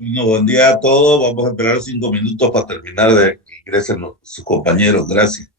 Bueno, buen día a todos. Vamos a esperar 5 minutos para terminar de que ingresen sus compañeros. Gracias.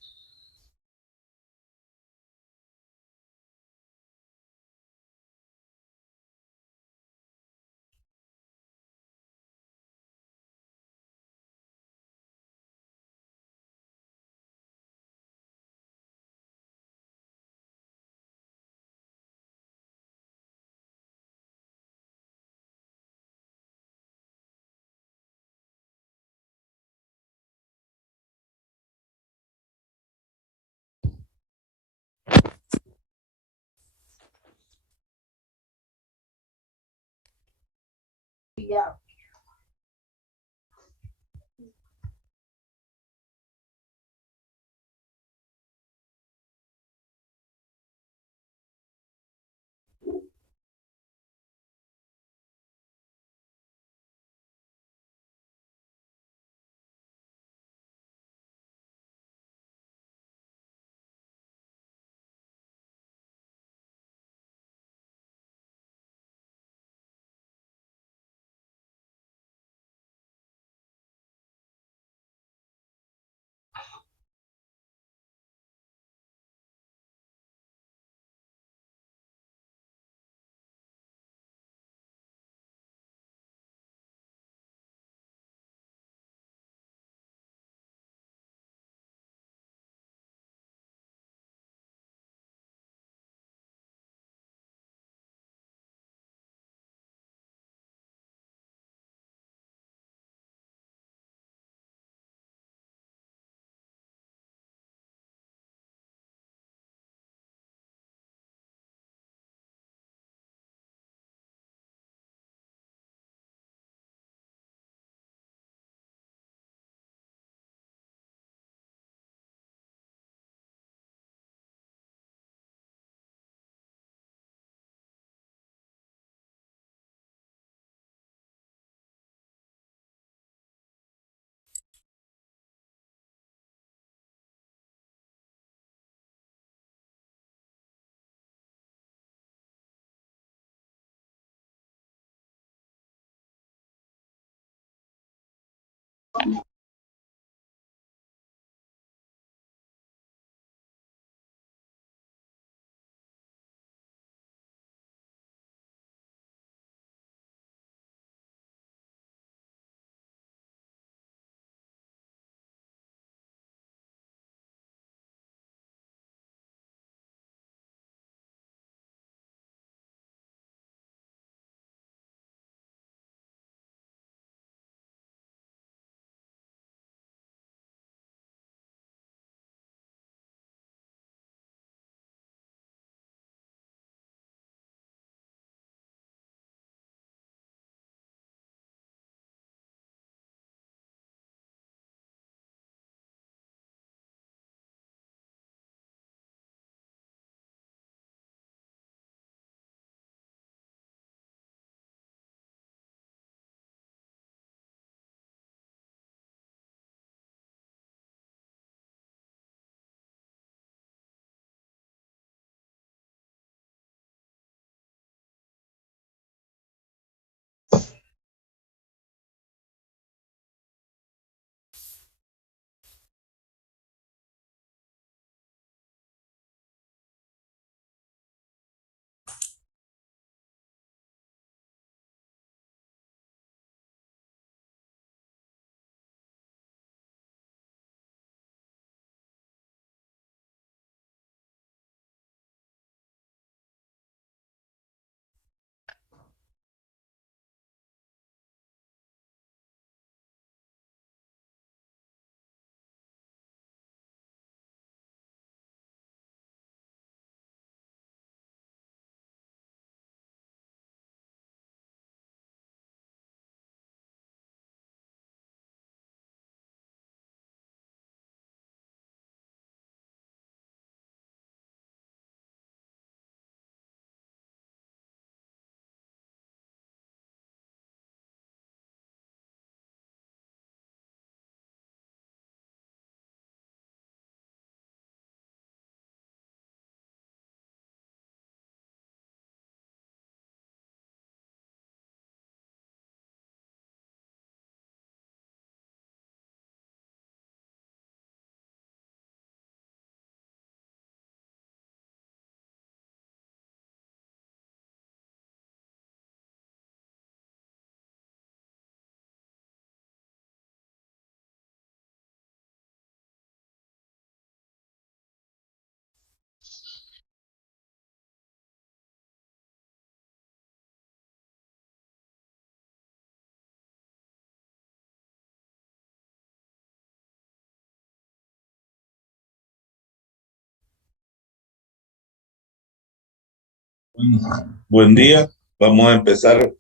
Buen día. Vamos a empezar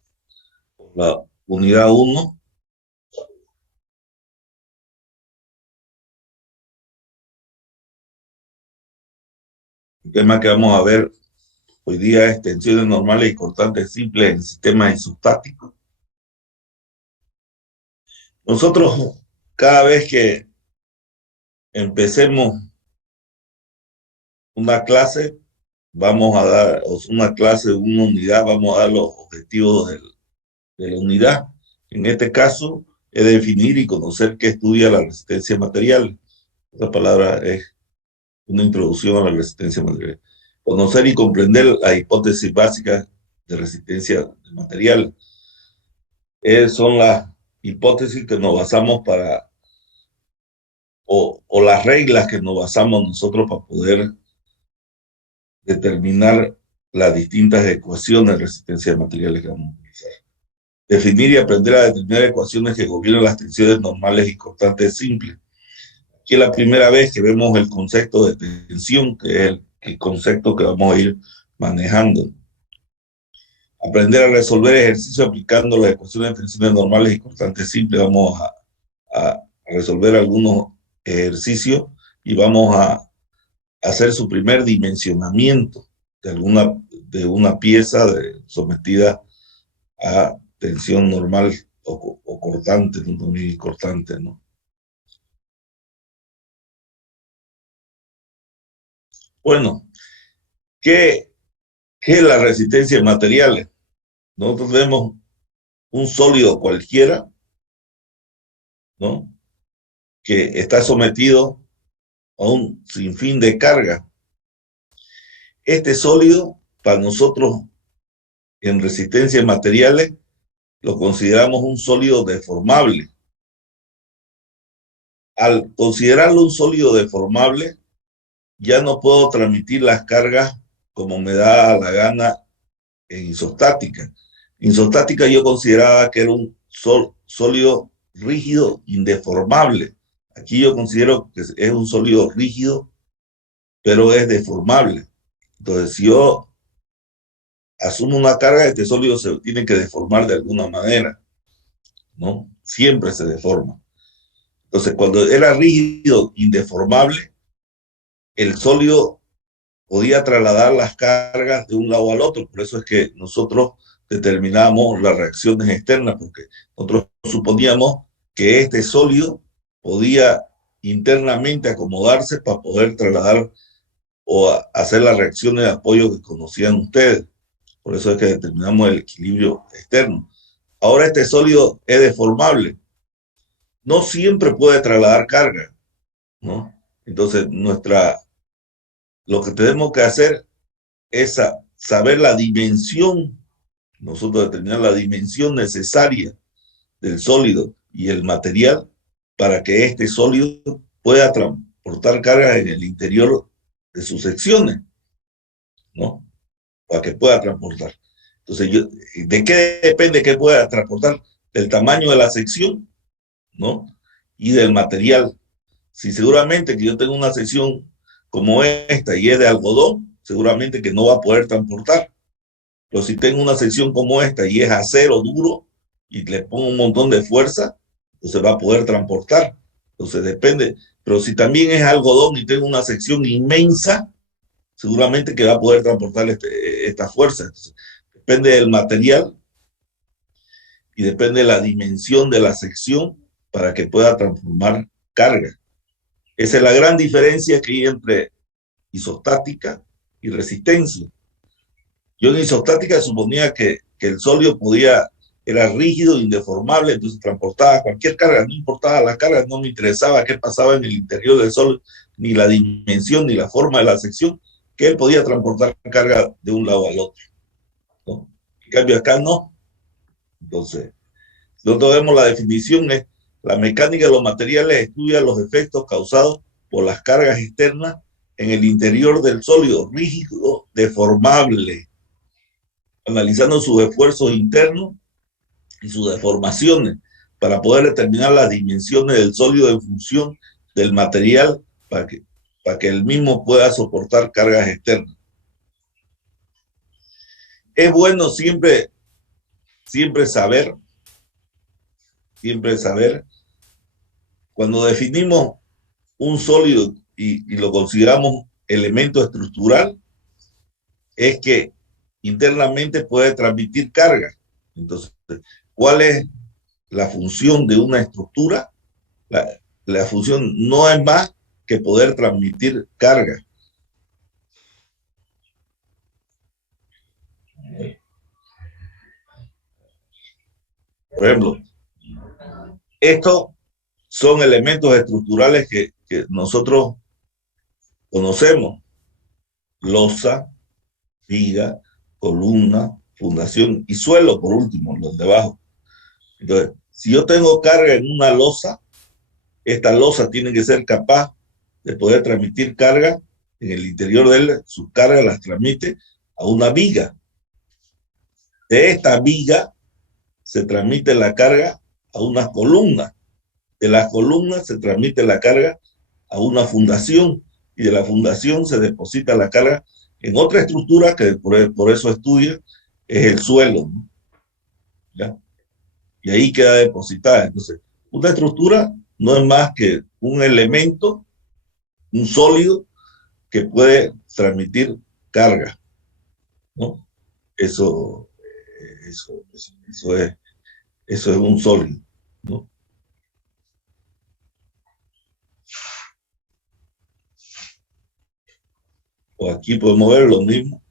con la unidad uno. El tema que vamos a ver hoy día es tensiones normales y cortantes simples en sistemas isostáticos. Nosotros, cada vez que empecemos una clase, vamos a dar una clase, una unidad, vamos a dar los objetivos de la unidad. En este caso, es definir y conocer qué estudia la resistencia material. Esta palabra es una introducción a la resistencia material. Conocer y comprender las hipótesis básicas de resistencia material. Son las hipótesis que nos basamos o las reglas que nos basamos nosotros para poder determinar las distintas ecuaciones de resistencia de materiales que vamos a utilizar. Definir y aprender a determinar ecuaciones que gobiernan las tensiones normales y constantes simples. Aquí es la primera vez que vemos el concepto de tensión, que es el concepto que vamos a ir manejando. Aprender a resolver ejercicios aplicando las ecuaciones de tensiones normales y constantes simples. Vamos a resolver algunos ejercicios y vamos a hacer su primer dimensionamiento de una pieza sometida a tensión normal o cortante, no cortante, ¿no? Bueno, ¿qué, ¿qué es la resistencia de materiales? Nosotros tenemos un sólido cualquiera, ¿no? Que está sometido a un sinfín de carga. Este sólido, para nosotros en resistencia de materiales, lo consideramos un sólido deformable. Al considerarlo un sólido deformable, ya no puedo transmitir las cargas como me da la gana en isostática. En isostática yo consideraba que era un sólido rígido, indeformable. Aquí yo considero que es un sólido rígido, pero es deformable. Entonces, si yo asumo una carga, este sólido se tiene que deformar de alguna manera, ¿no? Siempre se deforma. Entonces, cuando era rígido, indeformable, el sólido podía trasladar las cargas de un lado al otro. Por eso es que nosotros determinamos las reacciones externas, porque nosotros suponíamos que este sólido podía internamente acomodarse para poder trasladar o hacer las reacciones de apoyo que conocían ustedes. Por eso es que determinamos el equilibrio externo. Ahora este sólido es deformable. No siempre puede trasladar carga, ¿no? Entonces, lo que tenemos que hacer es saber la dimensión, nosotros determinar la dimensión necesaria del sólido y el material para que este sólido pueda transportar cargas en el interior de sus secciones, ¿no? Para que pueda transportar. Entonces, ¿de qué depende que pueda transportar? Del tamaño de la sección, ¿no? Y del material. Si seguramente que yo tengo una sección como esta y es de algodón, seguramente que no va a poder transportar. Pero si tengo una sección como esta y es acero duro y le pongo un montón de fuerza, entonces va a poder transportar. Entonces depende. Pero si también es algodón y tengo una sección inmensa, seguramente que va a poder transportar esta fuerza. Entonces, depende del material y depende de la dimensión de la sección para que pueda transformar carga. Esa es la gran diferencia que hay entre isostática y resistencia. Yo en isostática suponía que el sólido era rígido, indeformable, entonces transportaba cualquier carga, no importaba la carga, no me interesaba qué pasaba en el interior del sólido, ni la dimensión, ni la forma de la sección, que él podía transportar carga de un lado al otro, ¿no? En cambio acá no. Entonces, nosotros vemos la definición, es la mecánica de los materiales estudia los efectos causados por las cargas externas en el interior del sólido, rígido, deformable, analizando sus esfuerzos internos y sus deformaciones para poder determinar las dimensiones del sólido en función del material para que el mismo pueda soportar cargas externas. Es bueno siempre saber, cuando definimos un sólido y lo consideramos elemento estructural, es que internamente puede transmitir carga. Entonces, ¿cuál es la función de una estructura? La función no es más que poder transmitir carga. Por ejemplo, estos son elementos estructurales que nosotros conocemos: losa, viga, columna, fundación y suelo, por último, los de abajo. Entonces, si yo tengo carga en una losa, esta losa tiene que ser capaz de poder transmitir carga en el interior de él. Sus cargas las transmite a una viga. De esta viga se transmite la carga a una columna. De las columnas se transmite la carga a una fundación, y de la fundación se deposita la carga en otra estructura que por eso estudia, es el suelo, ¿no? ¿Ya? Y ahí queda depositada. Entonces, una estructura no es más que un elemento, un sólido que puede transmitir carga, ¿no? Eso, eso es un sólido, ¿no? O aquí podemos ver lo mismo,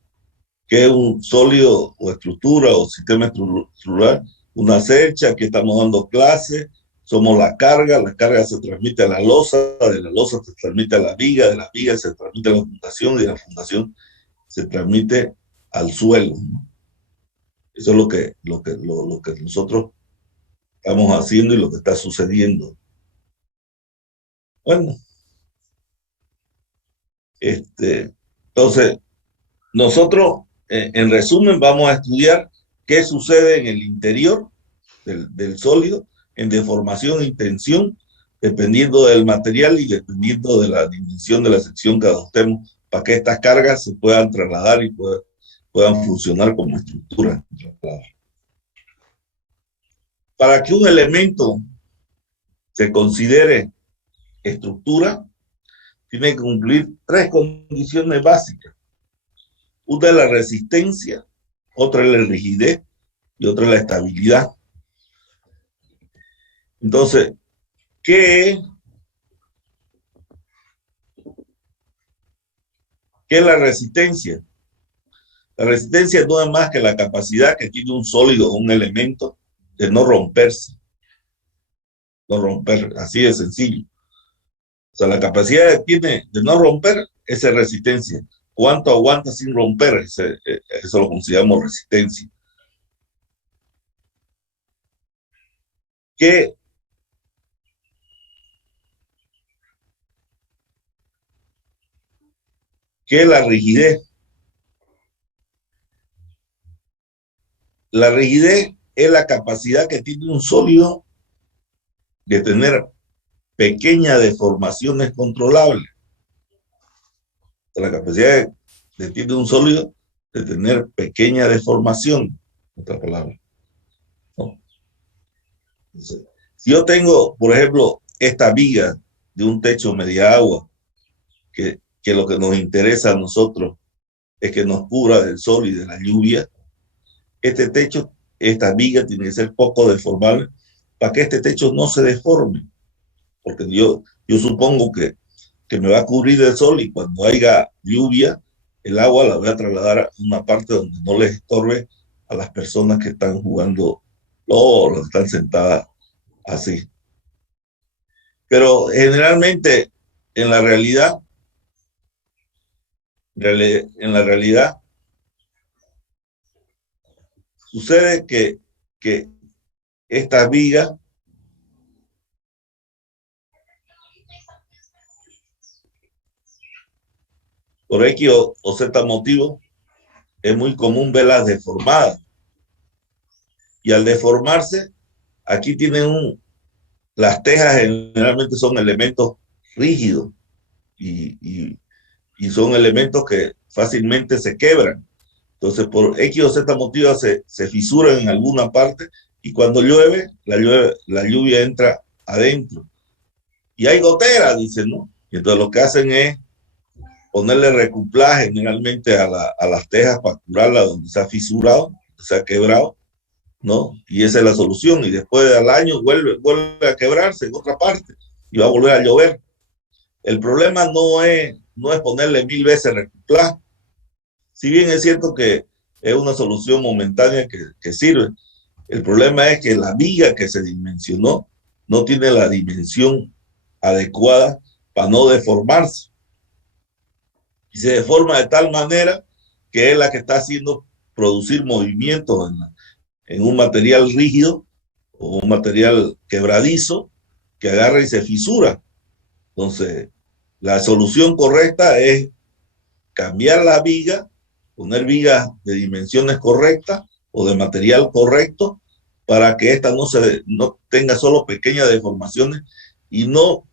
que es un sólido o estructura o sistema estructural, una cercha, que estamos dando clases, somos la carga se transmite a la losa, de la losa se transmite a la viga, de la viga se transmite a la fundación, y de la fundación se transmite al suelo, ¿no? Eso es lo que nosotros estamos haciendo y lo que está sucediendo. Bueno, entonces, nosotros, en resumen, vamos a estudiar qué sucede en el interior del sólido, en deformación y tensión, dependiendo del material y dependiendo de la dimensión de la sección que adoptemos, para que estas cargas se puedan trasladar y puedan funcionar como estructura. Para que un elemento se considere estructura, tiene que cumplir tres condiciones básicas. Una es la resistencia, otra es la rigidez y otra es la estabilidad. Entonces, ¿qué es la resistencia? La resistencia no es más que la capacidad que tiene un sólido o un elemento de no romperse, no romper, así de sencillo. O sea, la capacidad que tiene de no romper, esa es resistencia. ¿Cuánto aguanta sin romper? Eso lo consideramos resistencia. ¿Qué es la rigidez? La rigidez es la capacidad que tiene un sólido de tener pequeñas deformaciones controlables. La capacidad que tiene un sólido de tener pequeña deformación, en otras palabras, ¿no? Entonces, si yo tengo, por ejemplo, esta viga de un techo media agua, que lo que nos interesa a nosotros es que nos cubra del sol y de la lluvia, este techo, esta viga tiene que ser poco deformable para que este techo no se deforme, porque yo supongo que me va a cubrir el sol, y cuando haya lluvia, el agua la voy a trasladar a una parte donde no les estorbe a las personas que están jugando o las que están sentadas así. Pero generalmente en la realidad, en la realidad sucede que estas vigas por X o Z motivo, es muy común verlas deformadas. Y al deformarse, aquí tienen las tejas generalmente son elementos rígidos y son elementos que fácilmente se quebran. Entonces, por X o Z motivo se fisuran en alguna parte y cuando llueve, la lluvia entra adentro. Y hay goteras, dicen, ¿no? Y entonces lo que hacen es ponerle recumplaje generalmente a las tejas para curarla donde se ha fisurado, donde se ha quebrado, ¿no? Y esa es la solución. Y después al año vuelve a quebrarse en otra parte y va a volver a llover. El problema no es ponerle 1000 veces reciclaje. Si bien es cierto que es una solución momentánea que sirve, el problema es que la viga que se dimensionó no tiene la dimensión adecuada para no deformarse. Y se deforma de tal manera que es la que está haciendo producir movimientos en un material rígido o un material quebradizo que agarra y se fisura. Entonces, la solución correcta es cambiar la viga, poner vigas de dimensiones correctas o de material correcto para que ésta no tenga solo pequeñas deformaciones y no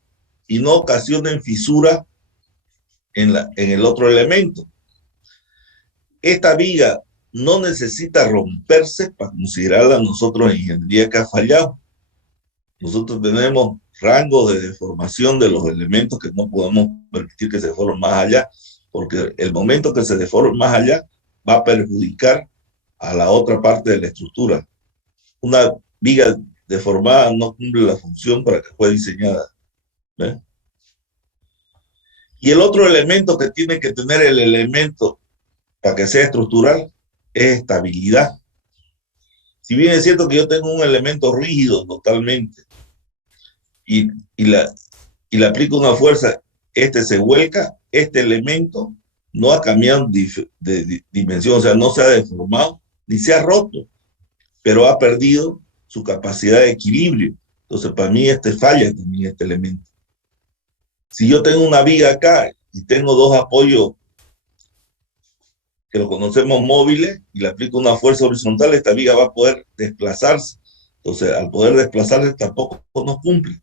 ocasionen fisuras en el otro elemento. Esta viga no necesita romperse para considerarla nosotros en ingeniería que ha fallado. Nosotros tenemos rango de deformación de los elementos que no podemos permitir que se deformen más allá, porque el momento que se deforme más allá va a perjudicar a la otra parte de la estructura. Una viga deformada no cumple la función para que fue diseñada. ¿Ve? Y el otro elemento que tiene que tener el elemento para que sea estructural es estabilidad. Si bien es cierto que yo tengo un elemento rígido totalmente y, y, la, y le aplico una fuerza, este se vuelca, este elemento no ha cambiado de dimensión, o sea, no se ha deformado ni se ha roto, pero ha perdido su capacidad de equilibrio. Entonces, para mí falla también este elemento. Si yo tengo una viga acá y tengo dos apoyos que lo conocemos móviles y le aplico una fuerza horizontal, esta viga va a poder desplazarse. Entonces, al poder desplazarse tampoco nos cumple.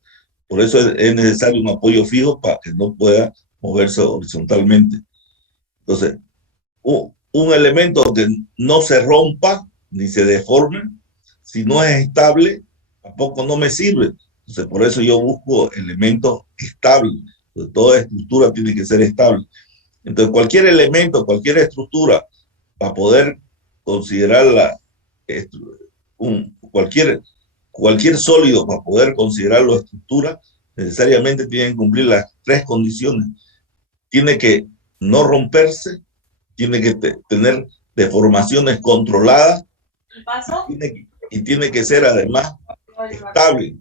Por eso es necesario un apoyo fijo para que no pueda moverse horizontalmente. Entonces, un elemento que no se rompa ni se deforme, si no es estable, tampoco no me sirve. Entonces, por eso yo busco elementos estables. Entonces, toda estructura tiene que ser estable. Entonces, cualquier elemento, cualquier estructura, para poder considerarla, cualquier sólido, para poder considerarlo estructura, necesariamente tiene que cumplir las tres condiciones. Tiene que no romperse, tiene que tener deformaciones controladas y tiene que ser además estable.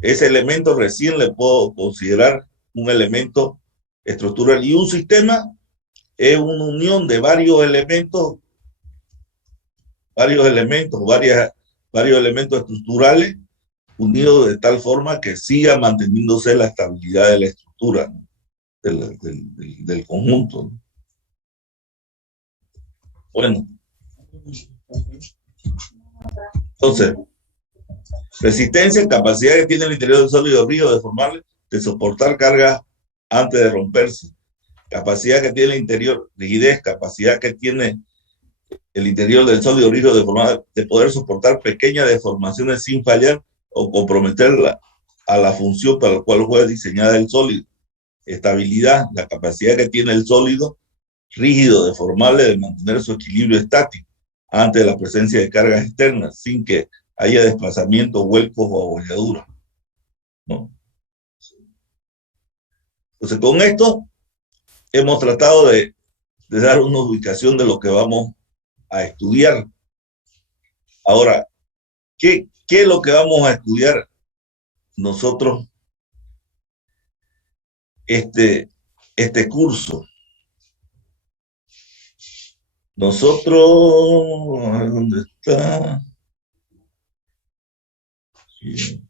Ese elemento recién le puedo considerar un elemento estructural. Y un sistema es una unión de varios elementos, varios elementos estructurales unidos de tal forma que siga manteniéndose la estabilidad de la estructura, ¿no? del conjunto. Bueno, entonces, resistencia, capacidad que tiene el interior del sólido rígido deformable de soportar cargas antes de romperse. Capacidad que tiene el interior, rigidez, capacidad que tiene el interior del sólido rígido deformable de poder soportar pequeñas deformaciones sin fallar o comprometerla a la función para la cual fue diseñada el sólido. Estabilidad, la capacidad que tiene el sólido rígido deformable de mantener su equilibrio estático ante la presencia de cargas externas sin que haya desplazamiento, vuelcos o abolladuras, ¿no? Entonces, con esto hemos tratado de dar una ubicación de lo que vamos a estudiar. Ahora, ¿qué es lo que vamos a estudiar nosotros este curso? Nosotros, ¿dónde está? Sí.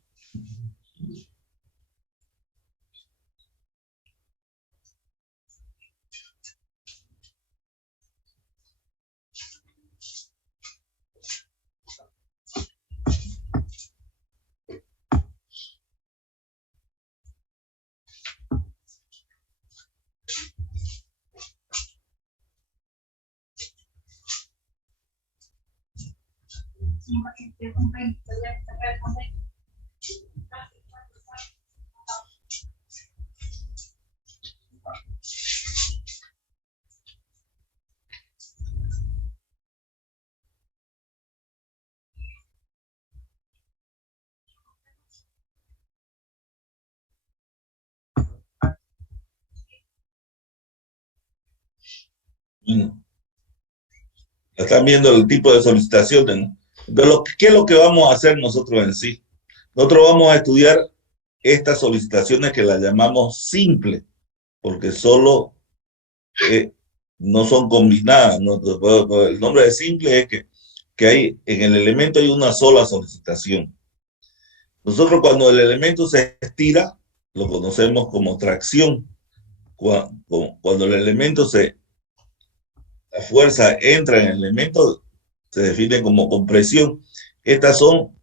Están viendo el tipo de solicitaciones, ¿no? ¿Qué es lo que vamos a hacer nosotros en sí? Nosotros vamos a estudiar estas solicitaciones que las llamamos simples, porque solo no son combinadas, ¿no? El nombre de simple es que hay, en el elemento hay una sola solicitación. Nosotros cuando el elemento se estira, lo conocemos como tracción. Cuando el elemento la fuerza entra en el elemento, se define como compresión. Estas son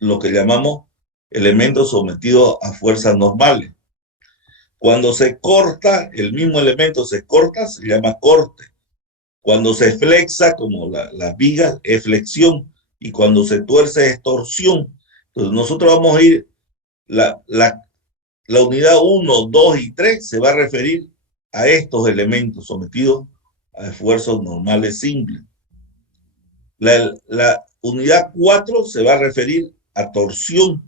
lo que llamamos elementos sometidos a fuerzas normales. Cuando se corta, el mismo elemento se corta, se llama corte. Cuando se flexa, como las vigas, es flexión. Y cuando se tuerce, es torsión. Entonces, nosotros vamos a ir, la unidad 1, 2 y 3 se va a referir a estos elementos sometidos a esfuerzos normales simples. La unidad 4 se va a referir a torsión.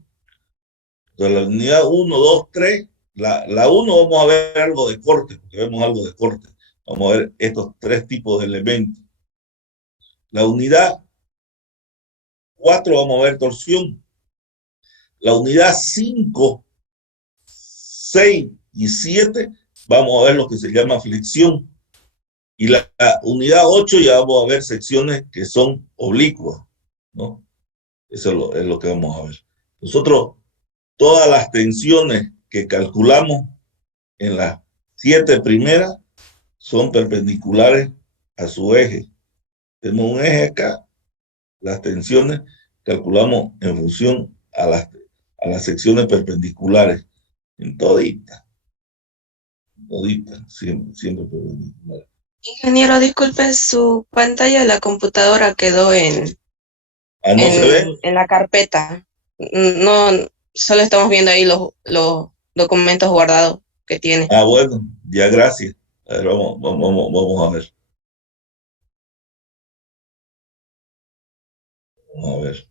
Entonces, la unidad 1, 2, 3, la 1 vamos a ver algo de corte, porque vemos algo de corte. Vamos a ver estos tres tipos de elementos. La unidad 4 vamos a ver torsión. La unidad 5, 6 y 7 vamos a ver lo que se llama flexión. Y la unidad 8 ya vamos a ver secciones que son oblicuas, ¿no? Eso es lo que vamos a ver. Nosotros, todas las tensiones que calculamos en las 7 primeras son perpendiculares a su eje. Tenemos un eje acá, las tensiones calculamos en función a las secciones perpendiculares, en todita, siempre perpendiculares. Ingeniero, disculpe, su pantalla de la computadora quedó ¿No se ve? en la carpeta. No, solo estamos viendo ahí los documentos guardados que tiene. Bueno, ya gracias. A ver, vamos a ver. Vamos a ver.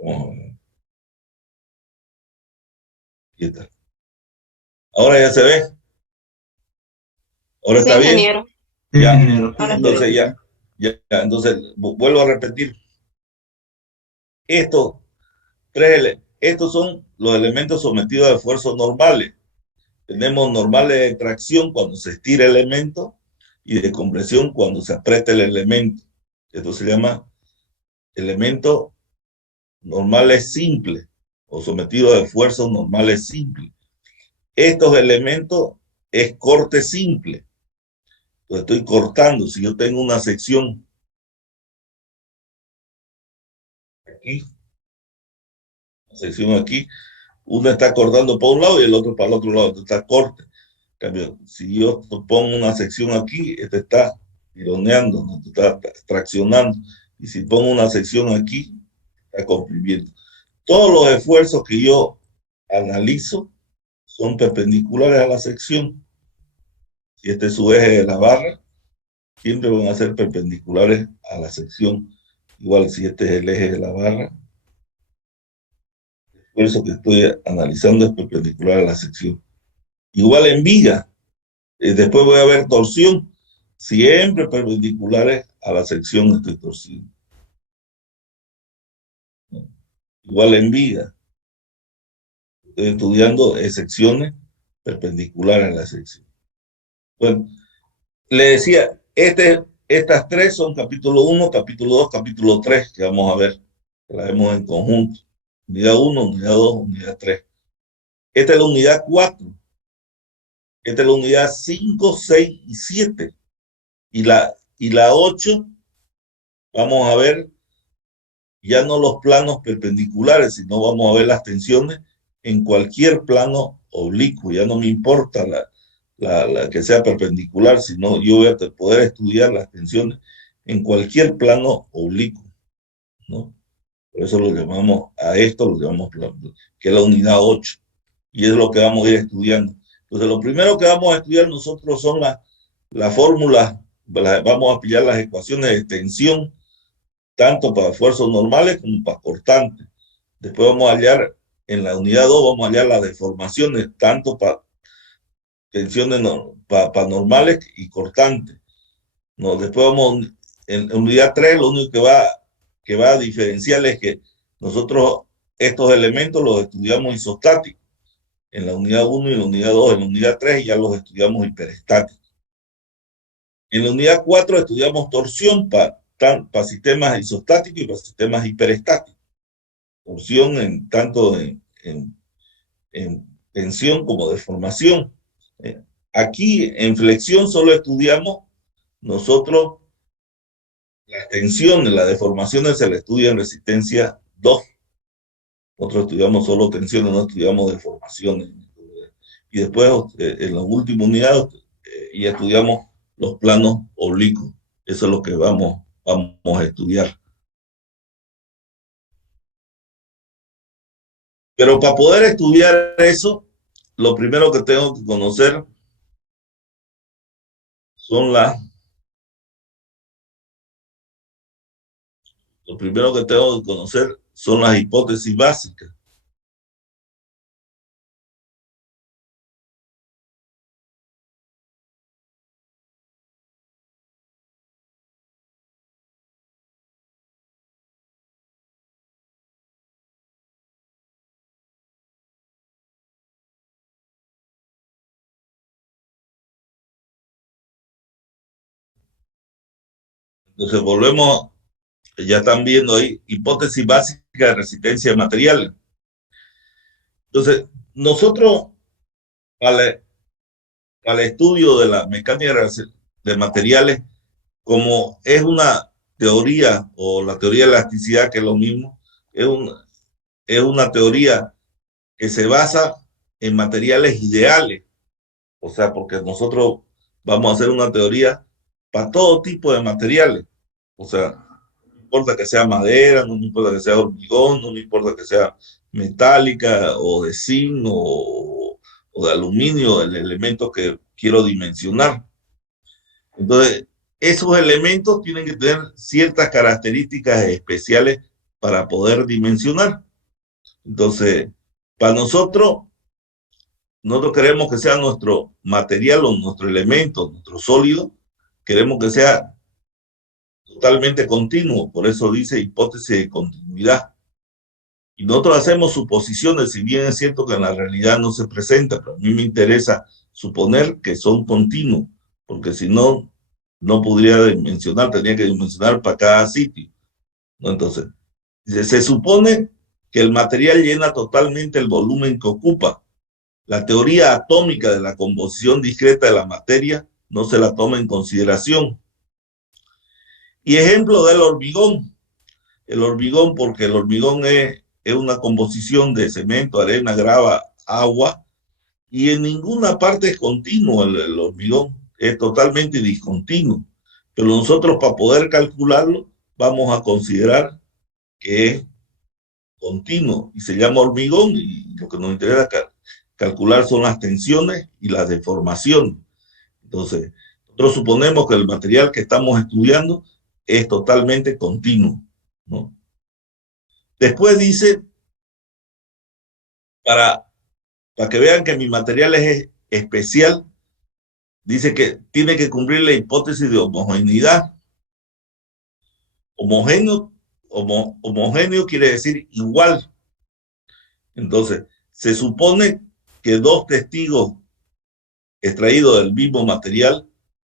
Vamos a ver. Aquí está. Ahora ya se ve. Ahora Sí, está bien. ingeniero. Ya. Entonces ya. Entonces vuelvo a repetir. Estos son los elementos sometidos a esfuerzos normales. Tenemos normales de tracción cuando se estira el elemento y de compresión cuando se aprieta el elemento. Esto se llama elemento normales simples o sometidos a esfuerzos normales simples. Estos elementos es corte simple. Lo estoy cortando. Si yo tengo una sección aquí, una sección aquí, uno está cortando para un lado y el otro para el otro lado. Esto está corte. Cambio, si yo pongo una sección aquí, este está tironeando, ¿no? Está traccionando. Y si pongo una sección aquí, está comprimiendo. Todos los esfuerzos que yo analizo son perpendiculares a la sección. Si este es su eje de la barra, siempre van a ser perpendiculares a la sección. Igual si este es el eje de la barra, el esfuerzo que estoy analizando es perpendicular a la sección. Igual en viga, después voy a ver torsión, siempre perpendiculares a la sección estoy torciendo. Igual en viga, estoy estudiando secciones perpendiculares a la sección. Bueno, le decía, estas tres son capítulo 1, capítulo 2, capítulo 3, que vamos a ver, que la vemos en conjunto. Unidad 1, unidad 2, unidad 3. Esta es la unidad 4. Esta es la unidad 5, 6 y 7. Y la 8, vamos a ver ya no los planos perpendiculares, sino vamos a ver las tensiones en cualquier plano oblicuo. Ya no me importa que sea perpendicular, sino yo voy a poder estudiar las tensiones en cualquier plano oblicuo, ¿no? Por eso lo llamamos, a esto lo llamamos, que es la unidad 8, y es lo que vamos a ir estudiando. Entonces, lo primero que vamos a estudiar nosotros son las fórmulas, vamos a pillar las ecuaciones de tensión, tanto para esfuerzos normales como para cortantes. Después vamos a hallar, en la unidad 2, vamos a hallar las deformaciones, tanto para tensiones normales y cortantes. No, después vamos, en unidad 3, lo único que va a diferenciar es que nosotros estos elementos los estudiamos isostáticos. En la unidad 1 y en la unidad 2, en la unidad 3 ya los estudiamos hiperestáticos. En la unidad 4 estudiamos torsión para sistemas isostáticos y para sistemas hiperestáticos. Torsión tanto en tensión como deformación. Aquí en flexión solo estudiamos nosotros las tensiones, las deformaciones se le estudia en resistencia 2. Nosotros estudiamos solo tensiones, no estudiamos deformaciones. Y después, en la última unidad, ya estudiamos los planos oblicuos. Eso es lo que vamos a estudiar. Pero para poder estudiar eso, lo primero que tengo que conocer son lo primero que tengo que conocer son las hipótesis básicas. Entonces volvemos, ya están viendo ahí, hipótesis básica de resistencia de materiales. Entonces, nosotros, al estudio de la mecánica de materiales, como es una teoría, o la teoría de elasticidad, que es lo mismo, es una teoría que se basa en materiales ideales. O sea, porque nosotros vamos a hacer una teoría para todo tipo de materiales. O sea, no importa que sea madera, no importa que sea hormigón, no importa que sea metálica o de zinc o de aluminio, el elemento que quiero dimensionar. Entonces, esos elementos tienen que tener ciertas características especiales para poder dimensionar. Entonces, para nosotros queremos que sea nuestro material o nuestro elemento, nuestro sólido, queremos que sea totalmente continuo, por eso dice hipótesis de continuidad. Y nosotros hacemos suposiciones, si bien es cierto que en la realidad no se presenta, pero a mí me interesa suponer que son continuos, porque si no, no podría dimensionar, tendría que dimensionar para cada sitio, ¿no? Entonces, se supone que el material llena totalmente el volumen que ocupa. La teoría atómica de la composición discreta de la materia no se la toma en consideración. Y ejemplo del hormigón. El hormigón, porque el hormigón es una composición de cemento, arena, grava, agua, y en ninguna parte es continuo el hormigón, es totalmente discontinuo. Pero nosotros, para poder calcularlo, vamos a considerar que es continuo y se llama hormigón, y lo que nos interesa calcular son las tensiones y las deformaciones. Entonces, nosotros suponemos que el material que estamos estudiando es totalmente continuo, ¿no? Después dice, para que vean que mi material es especial, dice que tiene que cumplir la hipótesis de homogeneidad. Homogéneo quiere decir igual. Entonces, se supone que dos testigos extraídos del mismo material,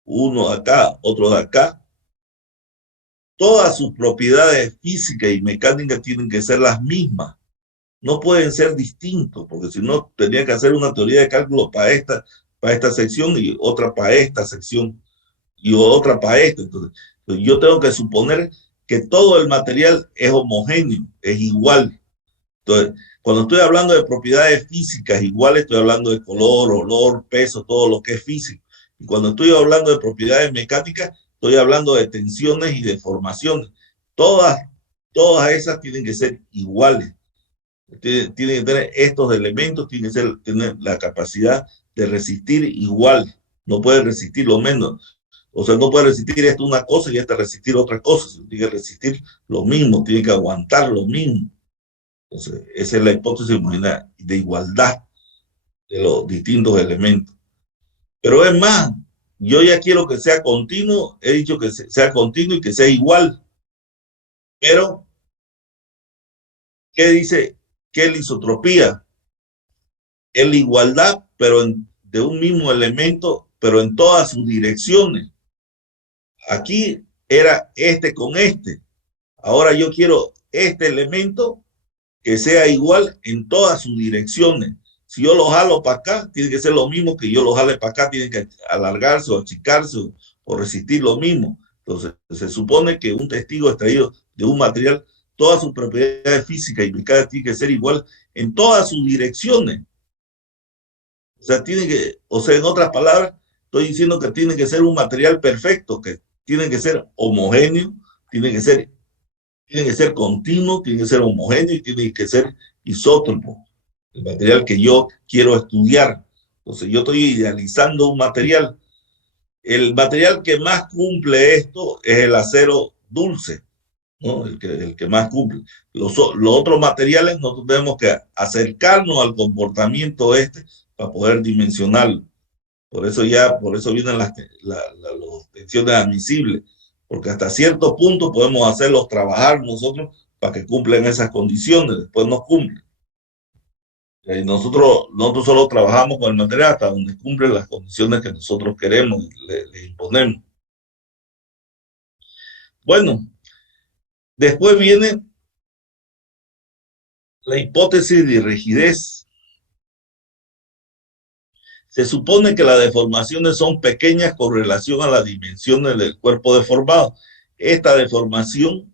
uno de acá, otro de acá, todas sus propiedades físicas y mecánicas tienen que ser las mismas. No pueden ser distintos, porque si no, tendría que hacer una teoría de cálculo para esta sección y otra para esta sección y otra para esta. Entonces, yo tengo que suponer que todo el material es homogéneo, es igual. Entonces, cuando estoy hablando de propiedades físicas iguales, estoy hablando de color, olor, peso, todo lo que es físico. Y cuando estoy hablando de propiedades mecánicas, estoy hablando de tensiones y deformaciones. Todas, todas esas tienen que ser iguales. Tienen que tener estos elementos, tienen que tener la capacidad de resistir igual. No puede resistir lo menos. O sea, no puede resistir esto una cosa y esta resistir otra cosa. Tiene que resistir lo mismo, tiene que aguantar lo mismo. Entonces, esa es la hipótesis de igualdad de los distintos elementos. Pero es más, yo ya quiero que sea continuo, he dicho que sea continuo y que sea igual. Pero, ¿qué dice? ¿Qué es la isotropía? Es la igualdad, pero de un mismo elemento, pero en todas sus direcciones. Aquí era este con este. Ahora yo quiero este elemento que sea igual en todas sus direcciones. Si yo lo jalo para acá, tiene que ser lo mismo que yo lo jale para acá, tiene que alargarse o achicarse o resistir lo mismo. Entonces, se supone que un testigo extraído de un material, todas sus propiedades físicas y mecánicas tienen que ser igual en todas sus direcciones. O sea, en otras palabras, estoy diciendo que tiene que ser un material perfecto, que tiene que ser homogéneo, tiene que ser continuo, tiene que ser homogéneo y tiene que ser isótropo, el material que yo quiero estudiar. Entonces, yo estoy idealizando un material. El material que más cumple esto es el acero dulce, ¿no? El que más cumple. Los otros materiales nosotros tenemos que acercarnos al comportamiento para poder dimensionarlo. Por eso vienen las tensiones admisibles, porque hasta cierto punto podemos hacerlos trabajar nosotros para que cumplan esas condiciones, después no cumplen. Y nosotros solo trabajamos con el material hasta donde cumplen las condiciones que nosotros queremos y le imponemos. Bueno, después viene la hipótesis de rigidez. Se supone que las deformaciones son pequeñas con relación a las dimensiones del cuerpo deformado. Esta deformación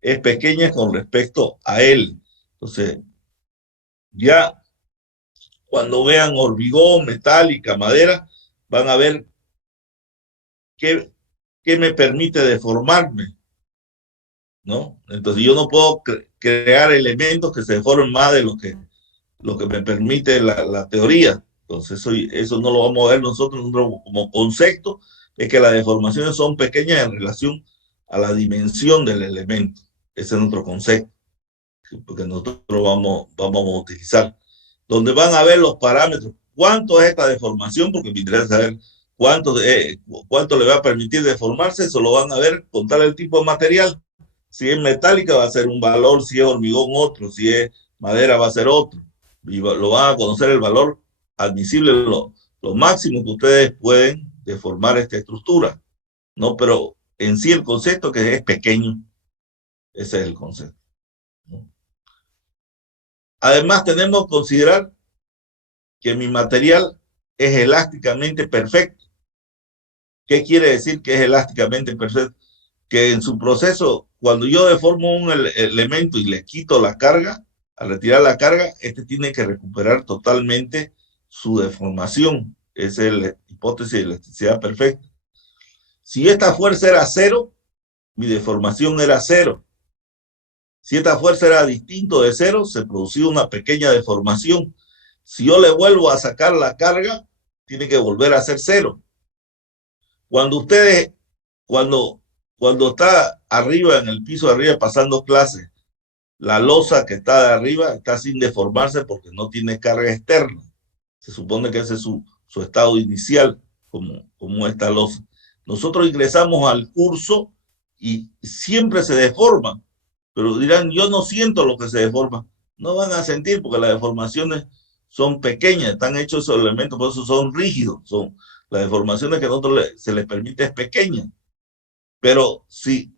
es pequeña con respecto a él. Entonces, ya cuando vean hormigón, metálica, madera, van a ver qué me permite deformarme, ¿no? Entonces yo no puedo crear elementos que se deformen más de lo que me permite la teoría. Entonces eso no lo vamos a ver nosotros como concepto, es que las deformaciones son pequeñas en relación a la dimensión del elemento. Ese es nuestro concepto, porque nosotros vamos a utilizar. Donde van a ver los parámetros, cuánto es esta deformación, porque me interesa saber cuánto le va a permitir deformarse, eso lo van a ver con tal el tipo de material. Si es metálica va a ser un valor, si es hormigón otro, si es madera va a ser otro. Y lo van a conocer el valor admisible, lo máximo que ustedes pueden deformar esta estructura, ¿no? Pero en sí el concepto que es pequeño, ese es el concepto, ¿no? Además tenemos que considerar que mi material es elásticamente perfecto. ¿Qué quiere decir que es elásticamente perfecto? Que en su proceso, cuando yo deformo un elemento y le quito la carga, al retirar la carga, este tiene que recuperar totalmente su deformación. Esa es la hipótesis de elasticidad perfecta. Si esta fuerza era cero, mi deformación era cero. Si esta fuerza era distinto de cero, se producía una pequeña deformación. Si yo le vuelvo a sacar la carga, tiene que volver a ser cero. Cuando está arriba, en el piso de arriba, pasando clases, la losa que está de arriba está sin deformarse porque no tiene carga externa. Se supone que ese es su estado inicial, como esta losa. Nosotros ingresamos al curso y siempre se deforma, pero dirán, yo no siento lo que se deforma. No van a sentir porque las deformaciones son pequeñas, están hechos esos elementos, por eso son rígidos. Las deformaciones que a nosotros se les permite es pequeña. Pero si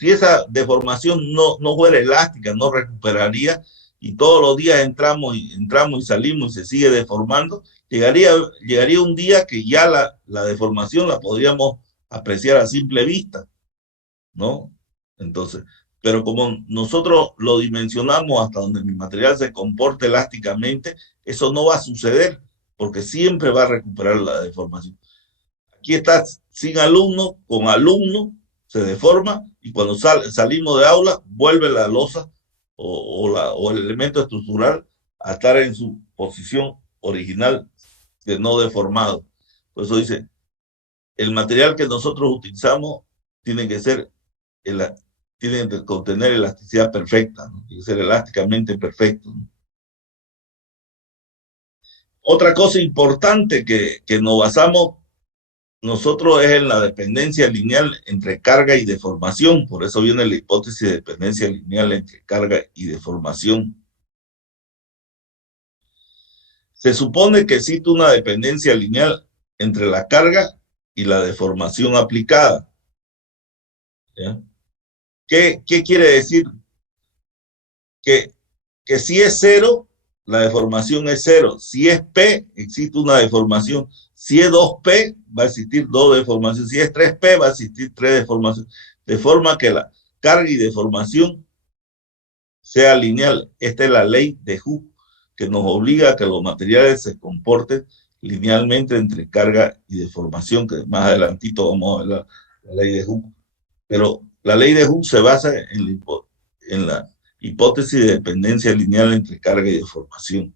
esa deformación no fuera elástica, no recuperaría, y todos los días entramos y salimos y se sigue deformando, llegaría un día que ya la deformación la podríamos apreciar a simple vista, ¿no? Entonces, pero como nosotros lo dimensionamos hasta donde mi material se comporte elásticamente, eso no va a suceder, porque siempre va a recuperar la deformación. Aquí está sin alumno, con alumno, se deforma, y cuando salimos de aula, vuelve la losa o el elemento estructural a estar en su posición original de no deformado. Por eso dice, el material que nosotros utilizamos tiene que ser, el, tiene que contener elasticidad perfecta, ¿no? Tiene que ser elásticamente perfecto, ¿no? Otra cosa importante que nos basamos nosotros es en la dependencia lineal entre carga y deformación. Por eso viene la hipótesis de dependencia lineal entre carga y deformación. Se supone que existe una dependencia lineal entre la carga y la deformación aplicada. ¿Ya? ¿Qué quiere decir? Que, que si es cero, la deformación es cero. Si es P, existe una deformación. Si es 2P, va a existir dos deformaciones. Si es 3P, va a existir tres deformaciones. De forma que la carga y deformación sea lineal. Esta es la ley de Hooke, que nos obliga a que los materiales se comporten linealmente entre carga y deformación, que más adelantito vamos a ver la ley de Hooke. Pero la ley de Hooke se basa en la hipótesis de dependencia lineal entre carga y deformación.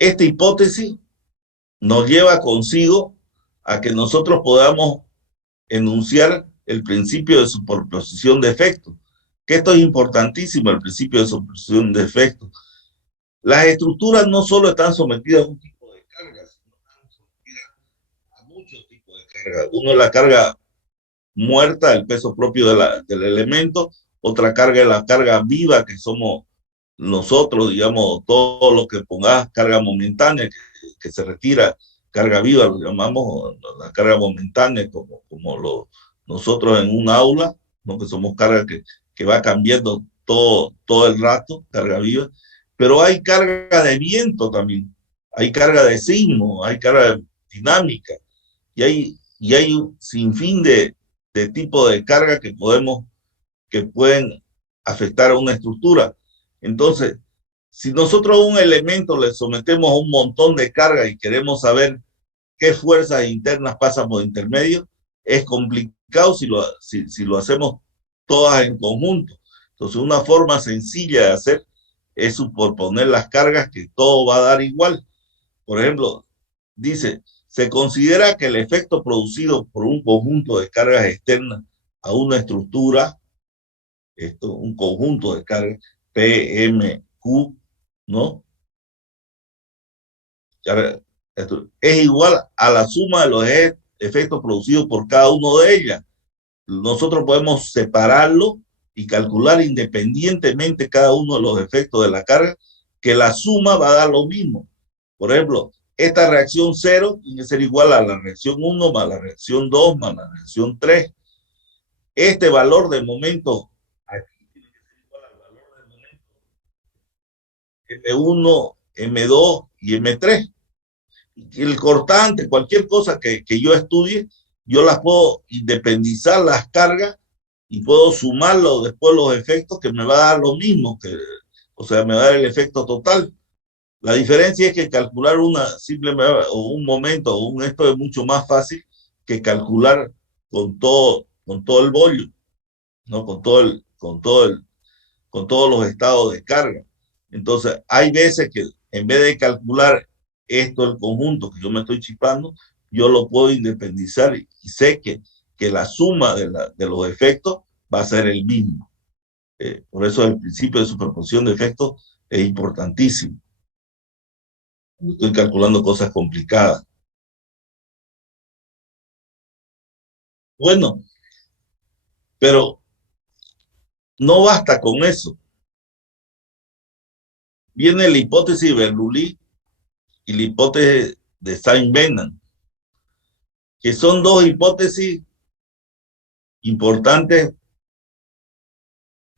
Esta hipótesis nos lleva consigo a que nosotros podamos enunciar el principio de superposición de efectos, que esto es importantísimo, el principio de superposición de efectos. Las estructuras no solo están sometidas a un tipo de carga, sino están sometidas a muchos tipos de carga. Uno es la carga muerta, el peso propio del elemento; otra carga es la carga viva, que somos nosotros, digamos, todo lo que pongas carga momentánea, que se retira, carga viva, lo llamamos la carga momentánea, nosotros en un aula, ¿no? Que somos carga que va cambiando todo el rato, carga viva. Pero hay carga de viento también, hay carga de sismo, hay carga dinámica, y hay un sinfín de tipos de carga que pueden afectar a una estructura. Entonces, si nosotros a un elemento le sometemos a un montón de carga y queremos saber qué fuerzas internas pasan por intermedio, es complicado si lo hacemos todas en conjunto. Entonces, una forma sencilla de hacer es superponer las cargas, que todo va a dar igual. Por ejemplo, dice, se considera que el efecto producido por un conjunto de cargas externas a una estructura, un conjunto de cargas, P, M, Q, ¿no? Es igual a la suma de los efectos producidos por cada uno de ellas. Nosotros podemos separarlo y calcular independientemente cada uno de los efectos de la carga, que la suma va a dar lo mismo. Por ejemplo, esta reacción 0 tiene que ser igual a la reacción 1 más la reacción 2 más la reacción 3. Este valor de momento aquí tiene que ser igual al valor de momento M1, M2 y M3. El cortante, cualquier cosa que yo estudie, yo las puedo independizar las cargas y puedo sumarlo después los efectos, que me va a dar lo mismo, o sea, me va a dar el efecto total. La diferencia es que calcular simplemente, o un momento, o esto es mucho más fácil que calcular con todo el volumen, ¿no? Con todos los estados de carga. Entonces, hay veces que en vez de calcular esto, el conjunto que yo me estoy chipando, yo lo puedo independizar y sé que la suma de los efectos va a ser el mismo. Por eso el principio de superposición de efectos es importantísimo. Estoy calculando cosas complicadas. Bueno, pero no basta con eso. Viene la hipótesis de Bernoulli y la hipótesis de Saint-Venant, que son dos hipótesis importantes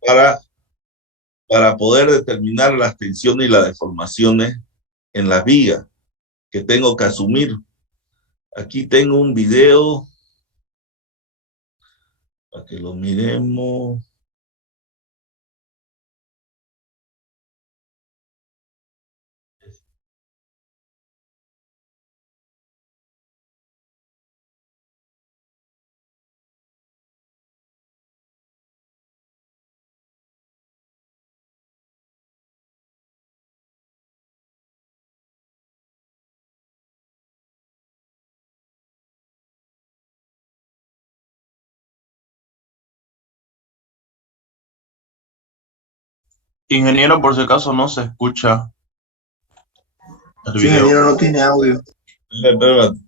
para poder determinar las tensiones y las deformaciones en las vigas que tengo que asumir. Aquí tengo un video para que lo miremos. Ingeniero, por si acaso no se escucha el Sí, video. ingeniero, no tiene audio. Espérate.